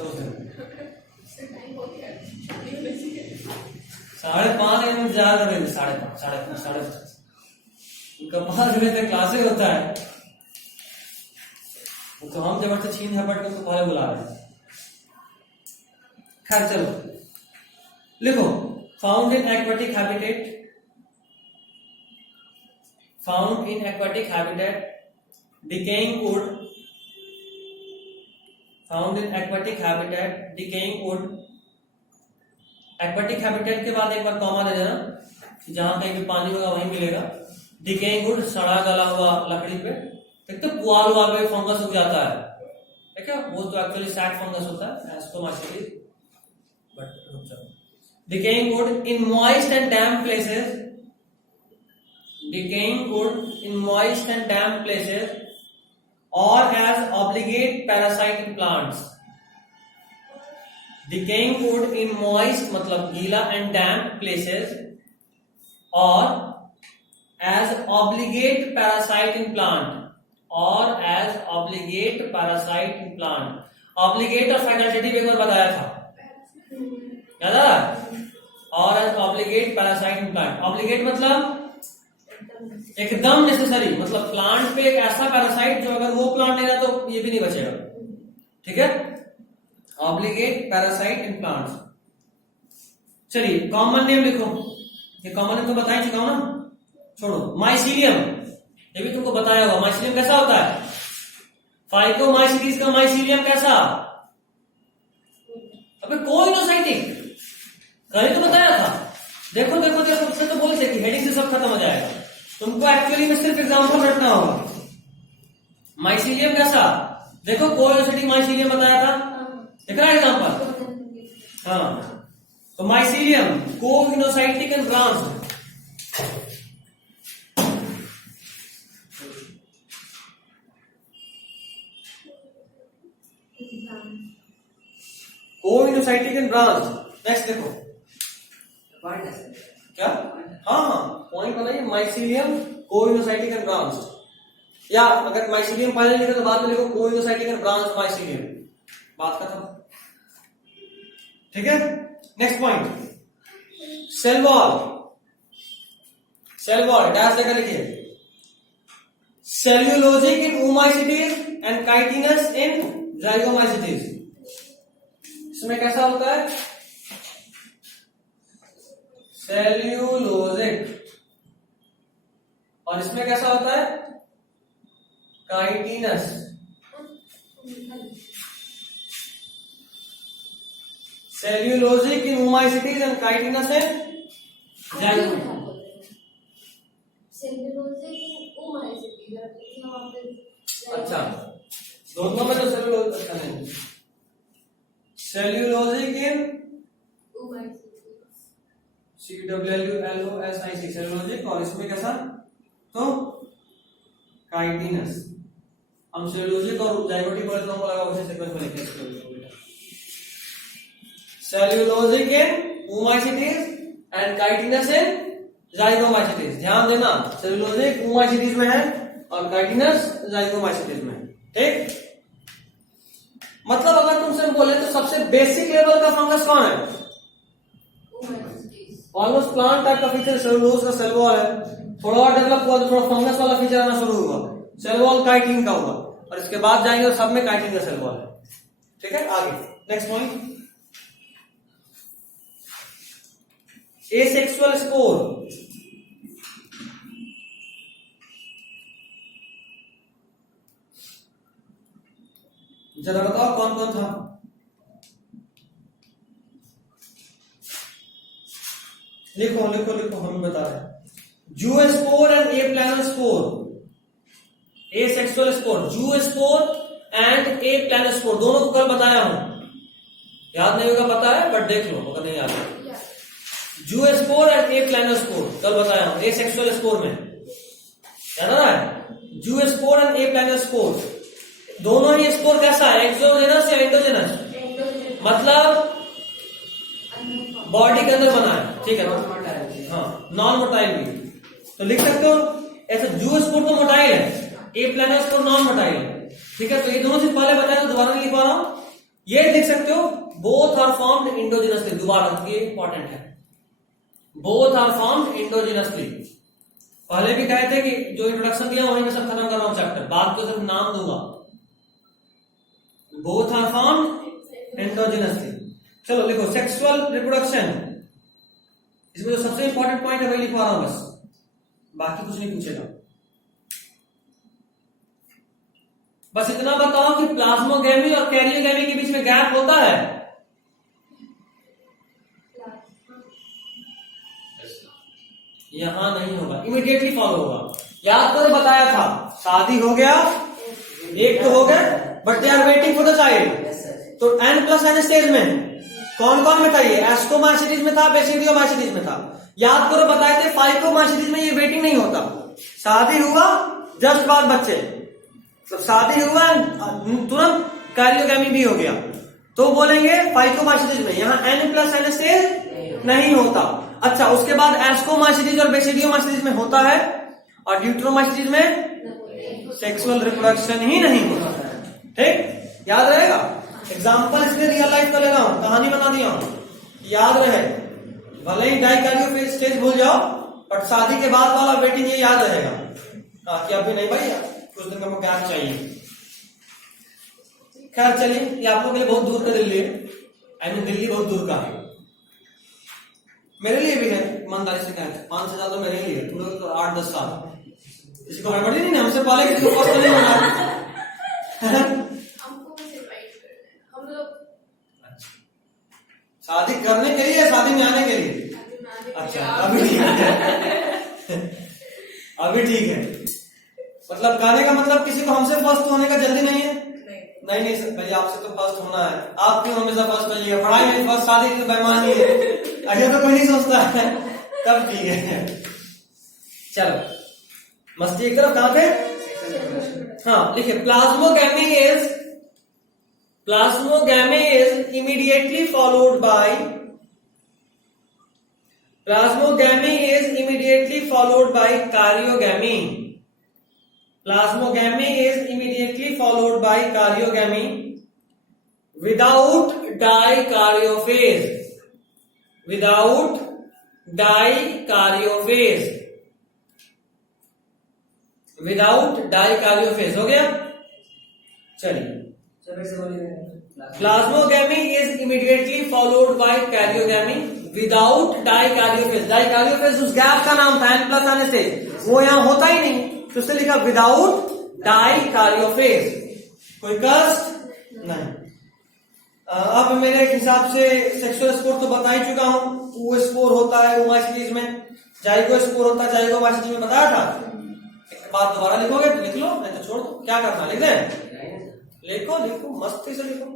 उसे टाइम हो गया, शादी होने चाहिए। 5:30 में जा रहे हैं, 5:30 उनका 5 बजे तक क्लासे होता है, तो हम जबरदस्ती छीन झपट के उनको पहले बुला रहे हैं। खैर चलो लिखो, found in aquatic habitat, found in aquatic habitat, decaying would, found in aquatic habitat, decaying would. Aquatic habitat के बाद एक बार कॉमा दे देना, जहां कहीं भी पानी होगा वहीं मिलेगा। डिकेइंग वुड, सड़ा गला हुआ लकड़ी पे, एक तो पुआल हुआ पे फंगस उग जाता है, ठीक है, वो तो एक्चुअली सैड फंगस होता है, एस्टोमाइसीलिस, but decaying wood in moist and damp places, decaying wood in moist and damp places or as obligate parasite in plants. Decaying wood in moist मतलब गीला and damp places or as obligate parasite in plant, or as obligate parasite in plant. obligate और facultative एक बार बताया था, याद आ? और as obligate parasite in plant, obligate मतलब एकदम नेसेसरी, मतलब प्लांट पे एक ऐसा पैरासाइट जो अगर वो प्लांट नहीं रहा तो ये भी नहीं बचेगा, ठीक है, ऑब्लिगेट पैरासाइट इन प्लांट्स। चलिए कॉमन नेम लिखो, ये कॉमन नेम तो बता ही चुका हूं ना, छोड़ो। माइसीलियम, ये भी तुमको बताया होगा, माइसीलियम कैसा होता है, फाइकोमाइसीलिस का माइसीलियम कैसा, अबे कोइनोसाइटिक, कल तो बताया था, देखो देखो देखो, उससे तो बोल सकती हेडिंग से सब खत्म हो जाएगा, तुमको एक्चुअली में सिर्फ एग्जांपल रखना होगा। माइसीलियम कैसा, देखो कोइनोसाइटिक माइसीलियम बताया था, दिख रहा है एग्जांपल, हाँ, तो mycelium coenocytic and branch, coenocytic and branch. Next देखो पॉइंट है क्या, हाँ हाँ पॉइंट बनाइए, माइसीलियम कोइनोसाइटिक एंड ब्रांच, या अगर माइसीलियम पहले लिखो तो बाद में लिखो कोइनोसाइटिक एंड ब्रांच माइसीलियम, बात खत्म, ठीक है। Next point, cell wall, cell wall dash देकर लिखिए, cellulosic in oomycetes and chitinous in zygomycetes. इसमें कैसा होता है, सेल्यूलोजिक, और इसमें कैसा होता है, chitinous. Cellulosic in oomycetes and chitinous in zygomycetes. अच्छा, दोनों में तो सेल्यूलोज, अच्छा नहीं, सेल्यूलोजिक इन CWLULOSIC सेल्यूलोजिक, और इसमें कैसा, तो काइटिनस। हम सेल्यूलोजिक और जाइगोटिक बोले तो हमको लगा उसी सीक्वेंस में लिखेंगे, cellulosic in oomycetes and chitinous in zygomycetes. ध्यान देना, सेल्यूलोजिक ओमाइसिटीज में है और काइटिनस जाइगोमाइसिटीज में है, ठीक। मतलब अगर तुमसे बोले तो सबसे बेसिक लेवल का फंगस कौन है, ऑलमोस्ट प्लांट टाइप का फीचर सेलुलोज का सेल वॉल है, थोड़ा और डेवलप हुआ तो थोड़ा फंगस वाला फीचर आना शुरू हुआ, सेल वॉल काइटिन का हुआ, और इसके बाद जाएंगे और सब में काइटिन का सेल वॉल है, ठीक है। आगे नेक्स्ट पॉइंट, एसेक्सुअल स्पोर। जरा बताओ कौन कौन था, लिखो लिखो लिखो, हम बता रहे हैं, zoospore and a planospore, asexual spore, zoospore and a planospore, दोनों को कल बताया हूं, याद नहीं होगा पता है, बट देख लो अगर नहीं याद है। जूस्पोर एंड ए प्लानोस्पोर कल बताया हूं, एसेक्सुअल स्पोर में, याद आ रहा है, जूस्पोर एंड ए प्लानोस्पोर, दोनों ही स्पोर कैसा है, एक्सोजेनस या एंडोजेनस, मतलब बॉडी के अंदर बना है, ठीक है, हाँ, नॉन मोटाइल भी, तो लिख सकते हो ऐसा, जूस्पोर तो मोटाइल है, ए प्लानोस्पोर नॉन मोटाइल है, ठीक है। तो ये दोनों चीज पहले बताया, तो दोबारा नहीं लिख पा रहा हूं, ये लिख सकते हो, बोथ आर फॉर्म्ड इंडोजिनसली, दोबारा ये इंपॉर्टेंट है, बोथ आर फॉर्म्ड इंडोजिनसली। पहले भी कहे थे कि जो इंट्रोडक्शन दिया वहीं में सब खत्म कर रहा हूं चैप्टर, बाद को सिर्फ नाम दूंगा, बोथ आर फॉर्म्ड इंडोजिनसली। चलो लिखो, सेक्सुअल रिप्रोडक्शन, इसमें जो सबसे इंपॉर्टेंट पॉइंट है वही लिखवा रहा हूं बस, बाकी कुछ नहीं पूछेगा, बस इतना बताओ कि प्लाज्मोगैमी और कैरियोगैमी के बीच में गैप होता है, यहां नहीं होगा, इमीडिएटली फॉलो होगा। याद करो बताया था, शादी हो गया, एक तो हो गया, but they are waiting for the child. तो n+n स्टेज में कौन कौन में था? ये एस्कोमाइसिटीज में था, बेसिडियोमाइसिटीज में था। याद करो बताए थे फाइकोमाइसिटीज में ये वेटिंग नहीं होता, शादी हुआ जस्ट बाद बच्चे, तो शादी हुआ तुरंत कैरियोगैमी भी हो गया, तो बोलेंगे फाइकोमाइसिटीज में। यहाँ n+n स्टेज नहीं होता। अच्छा, उसके बाद एस्कोमाइसिटीज और बेसिडियोमाइसिटीज में होता है, और ड्यूटेरोमाइसिटीज में सेक्सुअल रिप्रोडक्शन ही नहीं होता है। ठीक, याद रहेगा। एग्जाम्पल इसलिए रियल लाइफ का ले रहा हूं, कहानी बना दिया हूं, याद रहे। भले ही डाइकैरियो स्टेज भूल जाओ, बट शादी के बाद वाला वेटिंग ये याद रहेगा। कि अभी नहीं भाई, कुछ दिन का गैप चाहिए। खैर चलिए, ये आप लोगों के लिए बहुत दूर का दिल्ली है, आई मीन दिल्ली बहुत दूर का है, मेरे लिए भी है, ईमानदारी से कहें 5 से ज्यादा मेरे लिए, तुम लोग तो 8-10 साल, किसी को गड़बड़ी नहीं, हमसे पहले किसी को फर्स्ट नहीं होना। हमको बस इनवाइट करना है, हम लोग शादी करने के लिए या शादी में आने के लिए? शादी में आने के लिए अच्छा, आप- अभी ठीक है। अभी ठीक है, मतलब कहने का मतलब किसी को हमसे फर्स्ट होने का जल्दी नहीं है। नहीं सर भैया, आपसे तो फर्स्ट होना है, आप क्यों हमेशा फर्स्ट होइए, पढ़ाई में फर्स्ट, शादी की तो बेईमानी है, ऐसा तो कोई नहीं सोचता है। तब ठीक है, चलो मस्ती एक तरफ। कहां पे? हाँ लिखिए, plasmogamy is immediately followed by karyogamy. Plasmogamy is immediately followed by karyogamy without dikaryophase. हो गया? चलिए, Plasmogamy is immediately followed by karyogamy without dikaryophase. Dikaryophase उस गैप का नाम था, n+n स्टेज, वो यहां होता ही नहीं, तो उसने लिखा विदाउट डाइकार्योफेज। कोई कष्ट नहीं। अब मेरे हिसाब से सेक्सुअल स्पोर तो बता ही चुका हूं, वो स्पोर होता है ओमाइसिटीज में, जाइगो स्पोर होता है जाइगोमाइसिटीज में, बताया था। एक बात दोबारा लिखोगे तो लिख लो, नहीं तो छोड़ दो, क्या करना, लिख दे, लिखो मस्ती से लिखो।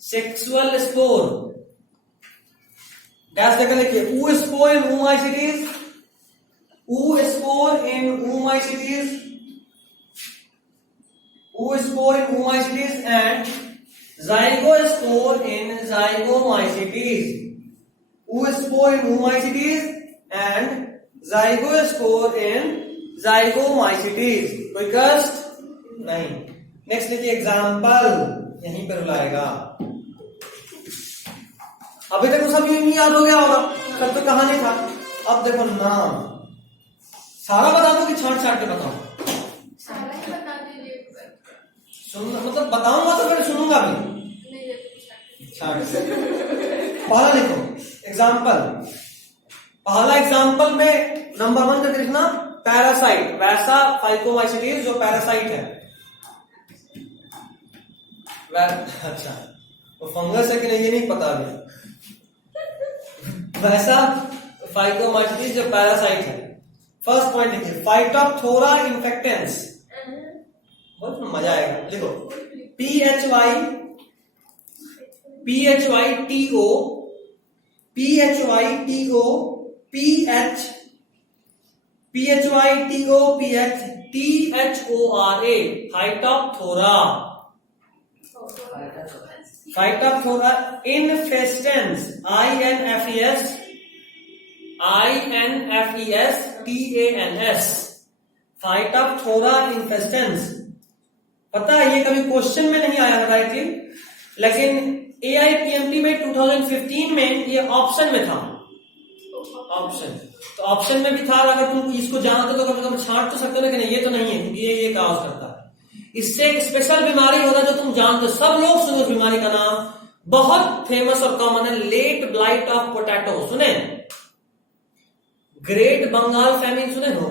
सेक्सुअल स्पोर डैश देकर लिखिए, oospore in oomycetes and zygospore in zygomycetes. Oospore in oomycetes and zygospore in zygomycetes. कोई कष्ट नहीं। नेक्स्ट लिखिए एग्जाम्पल, यहीं पर बुलाएगा। अभी तक तो सब यूं याद हो गया होगा, कल तो कहानी था। अब देखो नाम सारा बता दो कि छाट के बताओ? सारा ही बता दीजिए। सुनना मतलब बताऊंगा तो फिर सुनूंगा भी। नहीं छाट से पहला लिखो एग्जाम्पल। पहला एग्जाम्पल में नंबर 1 का लिखना पैरासाइट, वैसा फाइकोमाइसिटीज जो पैरासाइट है। अच्छा, वो फंगस है कि नहीं ये नहीं पता अभी। वैसा फाइकोमाइसिटीज जो पैरासाइट है। फर्स्ट पॉइंट लिखिए, फाइटोप्थोरा इन्फेक्टेंस, बहुत मजा आएगा। लिखो PHYTOPHORA, Phytophthora infestans, INFESTANS, Phytophthora infestans. पता है ये कभी क्वेश्चन में नहीं आया था डायरेक्टली, लेकिन AIPMT में 2015 में ये ऑप्शन में था। ऑप्शन तो ऑप्शन में भी था, अगर तुम इसको जानते तो कभी कभी छांट तो सकते हो, लेकिन ये तो नहीं है क्योंकि ये काज करता है। इससे एक स्पेशल बीमारी होता है जो तुम जानते हो, सब लोग सुनो उस बीमारी का नाम, बहुत फेमस और कॉमन है, लेट ब्लाइट ऑफ पोटैटो। सुने? ग्रेट बंगाल फैमिन सुने हो?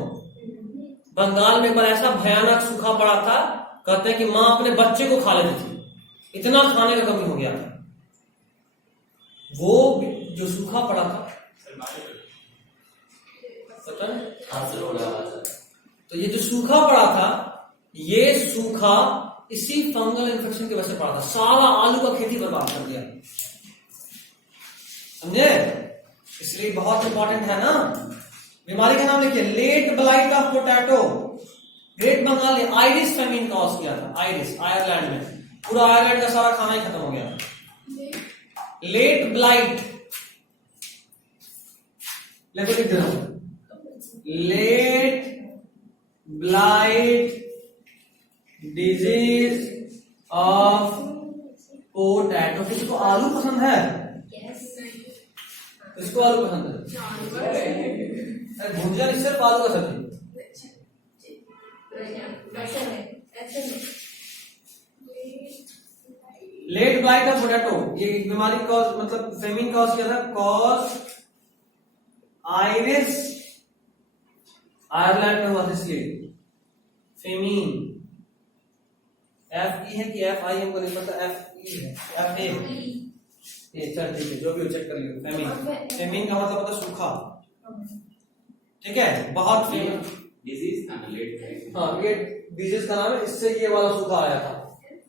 बंगाल में एक बार ऐसा भयानक सूखा पड़ा था, कहते हैं कि मां अपने बच्चे को खा लेती थी, इतना खाने का कमी हो गया था। वो जो सूखा पड़ा था, पता है? हाँ सर, थोड़ा आवाज आ रहा है। तो ये जो सूखा पड़ा था, ये सूखा इसी फंगल इन्फेक्शन की वजह से पड़ा था। सारा आलू का खेती बर्बाद कर दिया, समझे? इसलिए बहुत इंपॉर्टेंट है ना। बीमारी का नाम लिखिए, late blight of potato, great Bengal ने आयरिश फेमिन कॉज किया था। आयरिश, आयरलैंड में, पूरा आयरलैंड का सारा खाना ही खत्म हो गया। लेट ब्लाइट, लिख दे रहा हूं, late blight disease of potato. किसी को आलू पसंद है? किसको आलू पसंद है? अरे भुजिया नहीं, सिर्फ आलू का सब्जी। लेट ब्लाइट ऑफ पोटैटो, ये बीमारी कॉज, मतलब फेमिन कॉज किया था। कॉज आयरिश, आयरलैंड में हुआ था इसलिए फेमिन। एफ ई है कि एफ आई, हमको नहीं पता। एफ ई है, एफ ए, ये चल ठीक है, जो भी हो चेक कर लियो। फेमिन, फेमिन का मतलब होता है सूखा, ठीक है? बहुत फेमस डिजीज था लेट। हाँ, ये डिजीज का नाम है, इससे ये वाला सूखा आया था।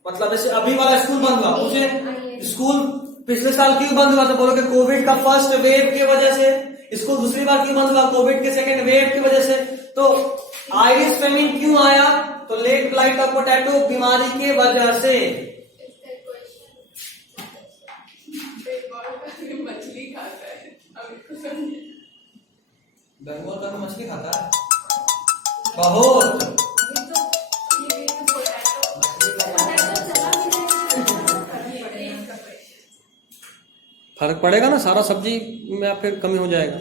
मतलब जैसे अभी वाला स्कूल बंद हुआ, मुझे स्कूल पिछले साल क्यों बंद हुआ था? बोलो कि कोविड का फर्स्ट वेव की वजह से। स्कूल दूसरी बार क्यों बंद हुआ? कोविड के सेकंड वेव की वजह से। तो आयरिश फेमिन क्यों आया? तो लेट ब्लाइट ऑफ पोटैटो बीमारी के वजह से। मछली खाता है, अभी तो समझे। बंगाल का मछली खाता है बहुत। फर्क पड़ेगा ना, सारा सब्जी में फिर कमी हो जाएगा।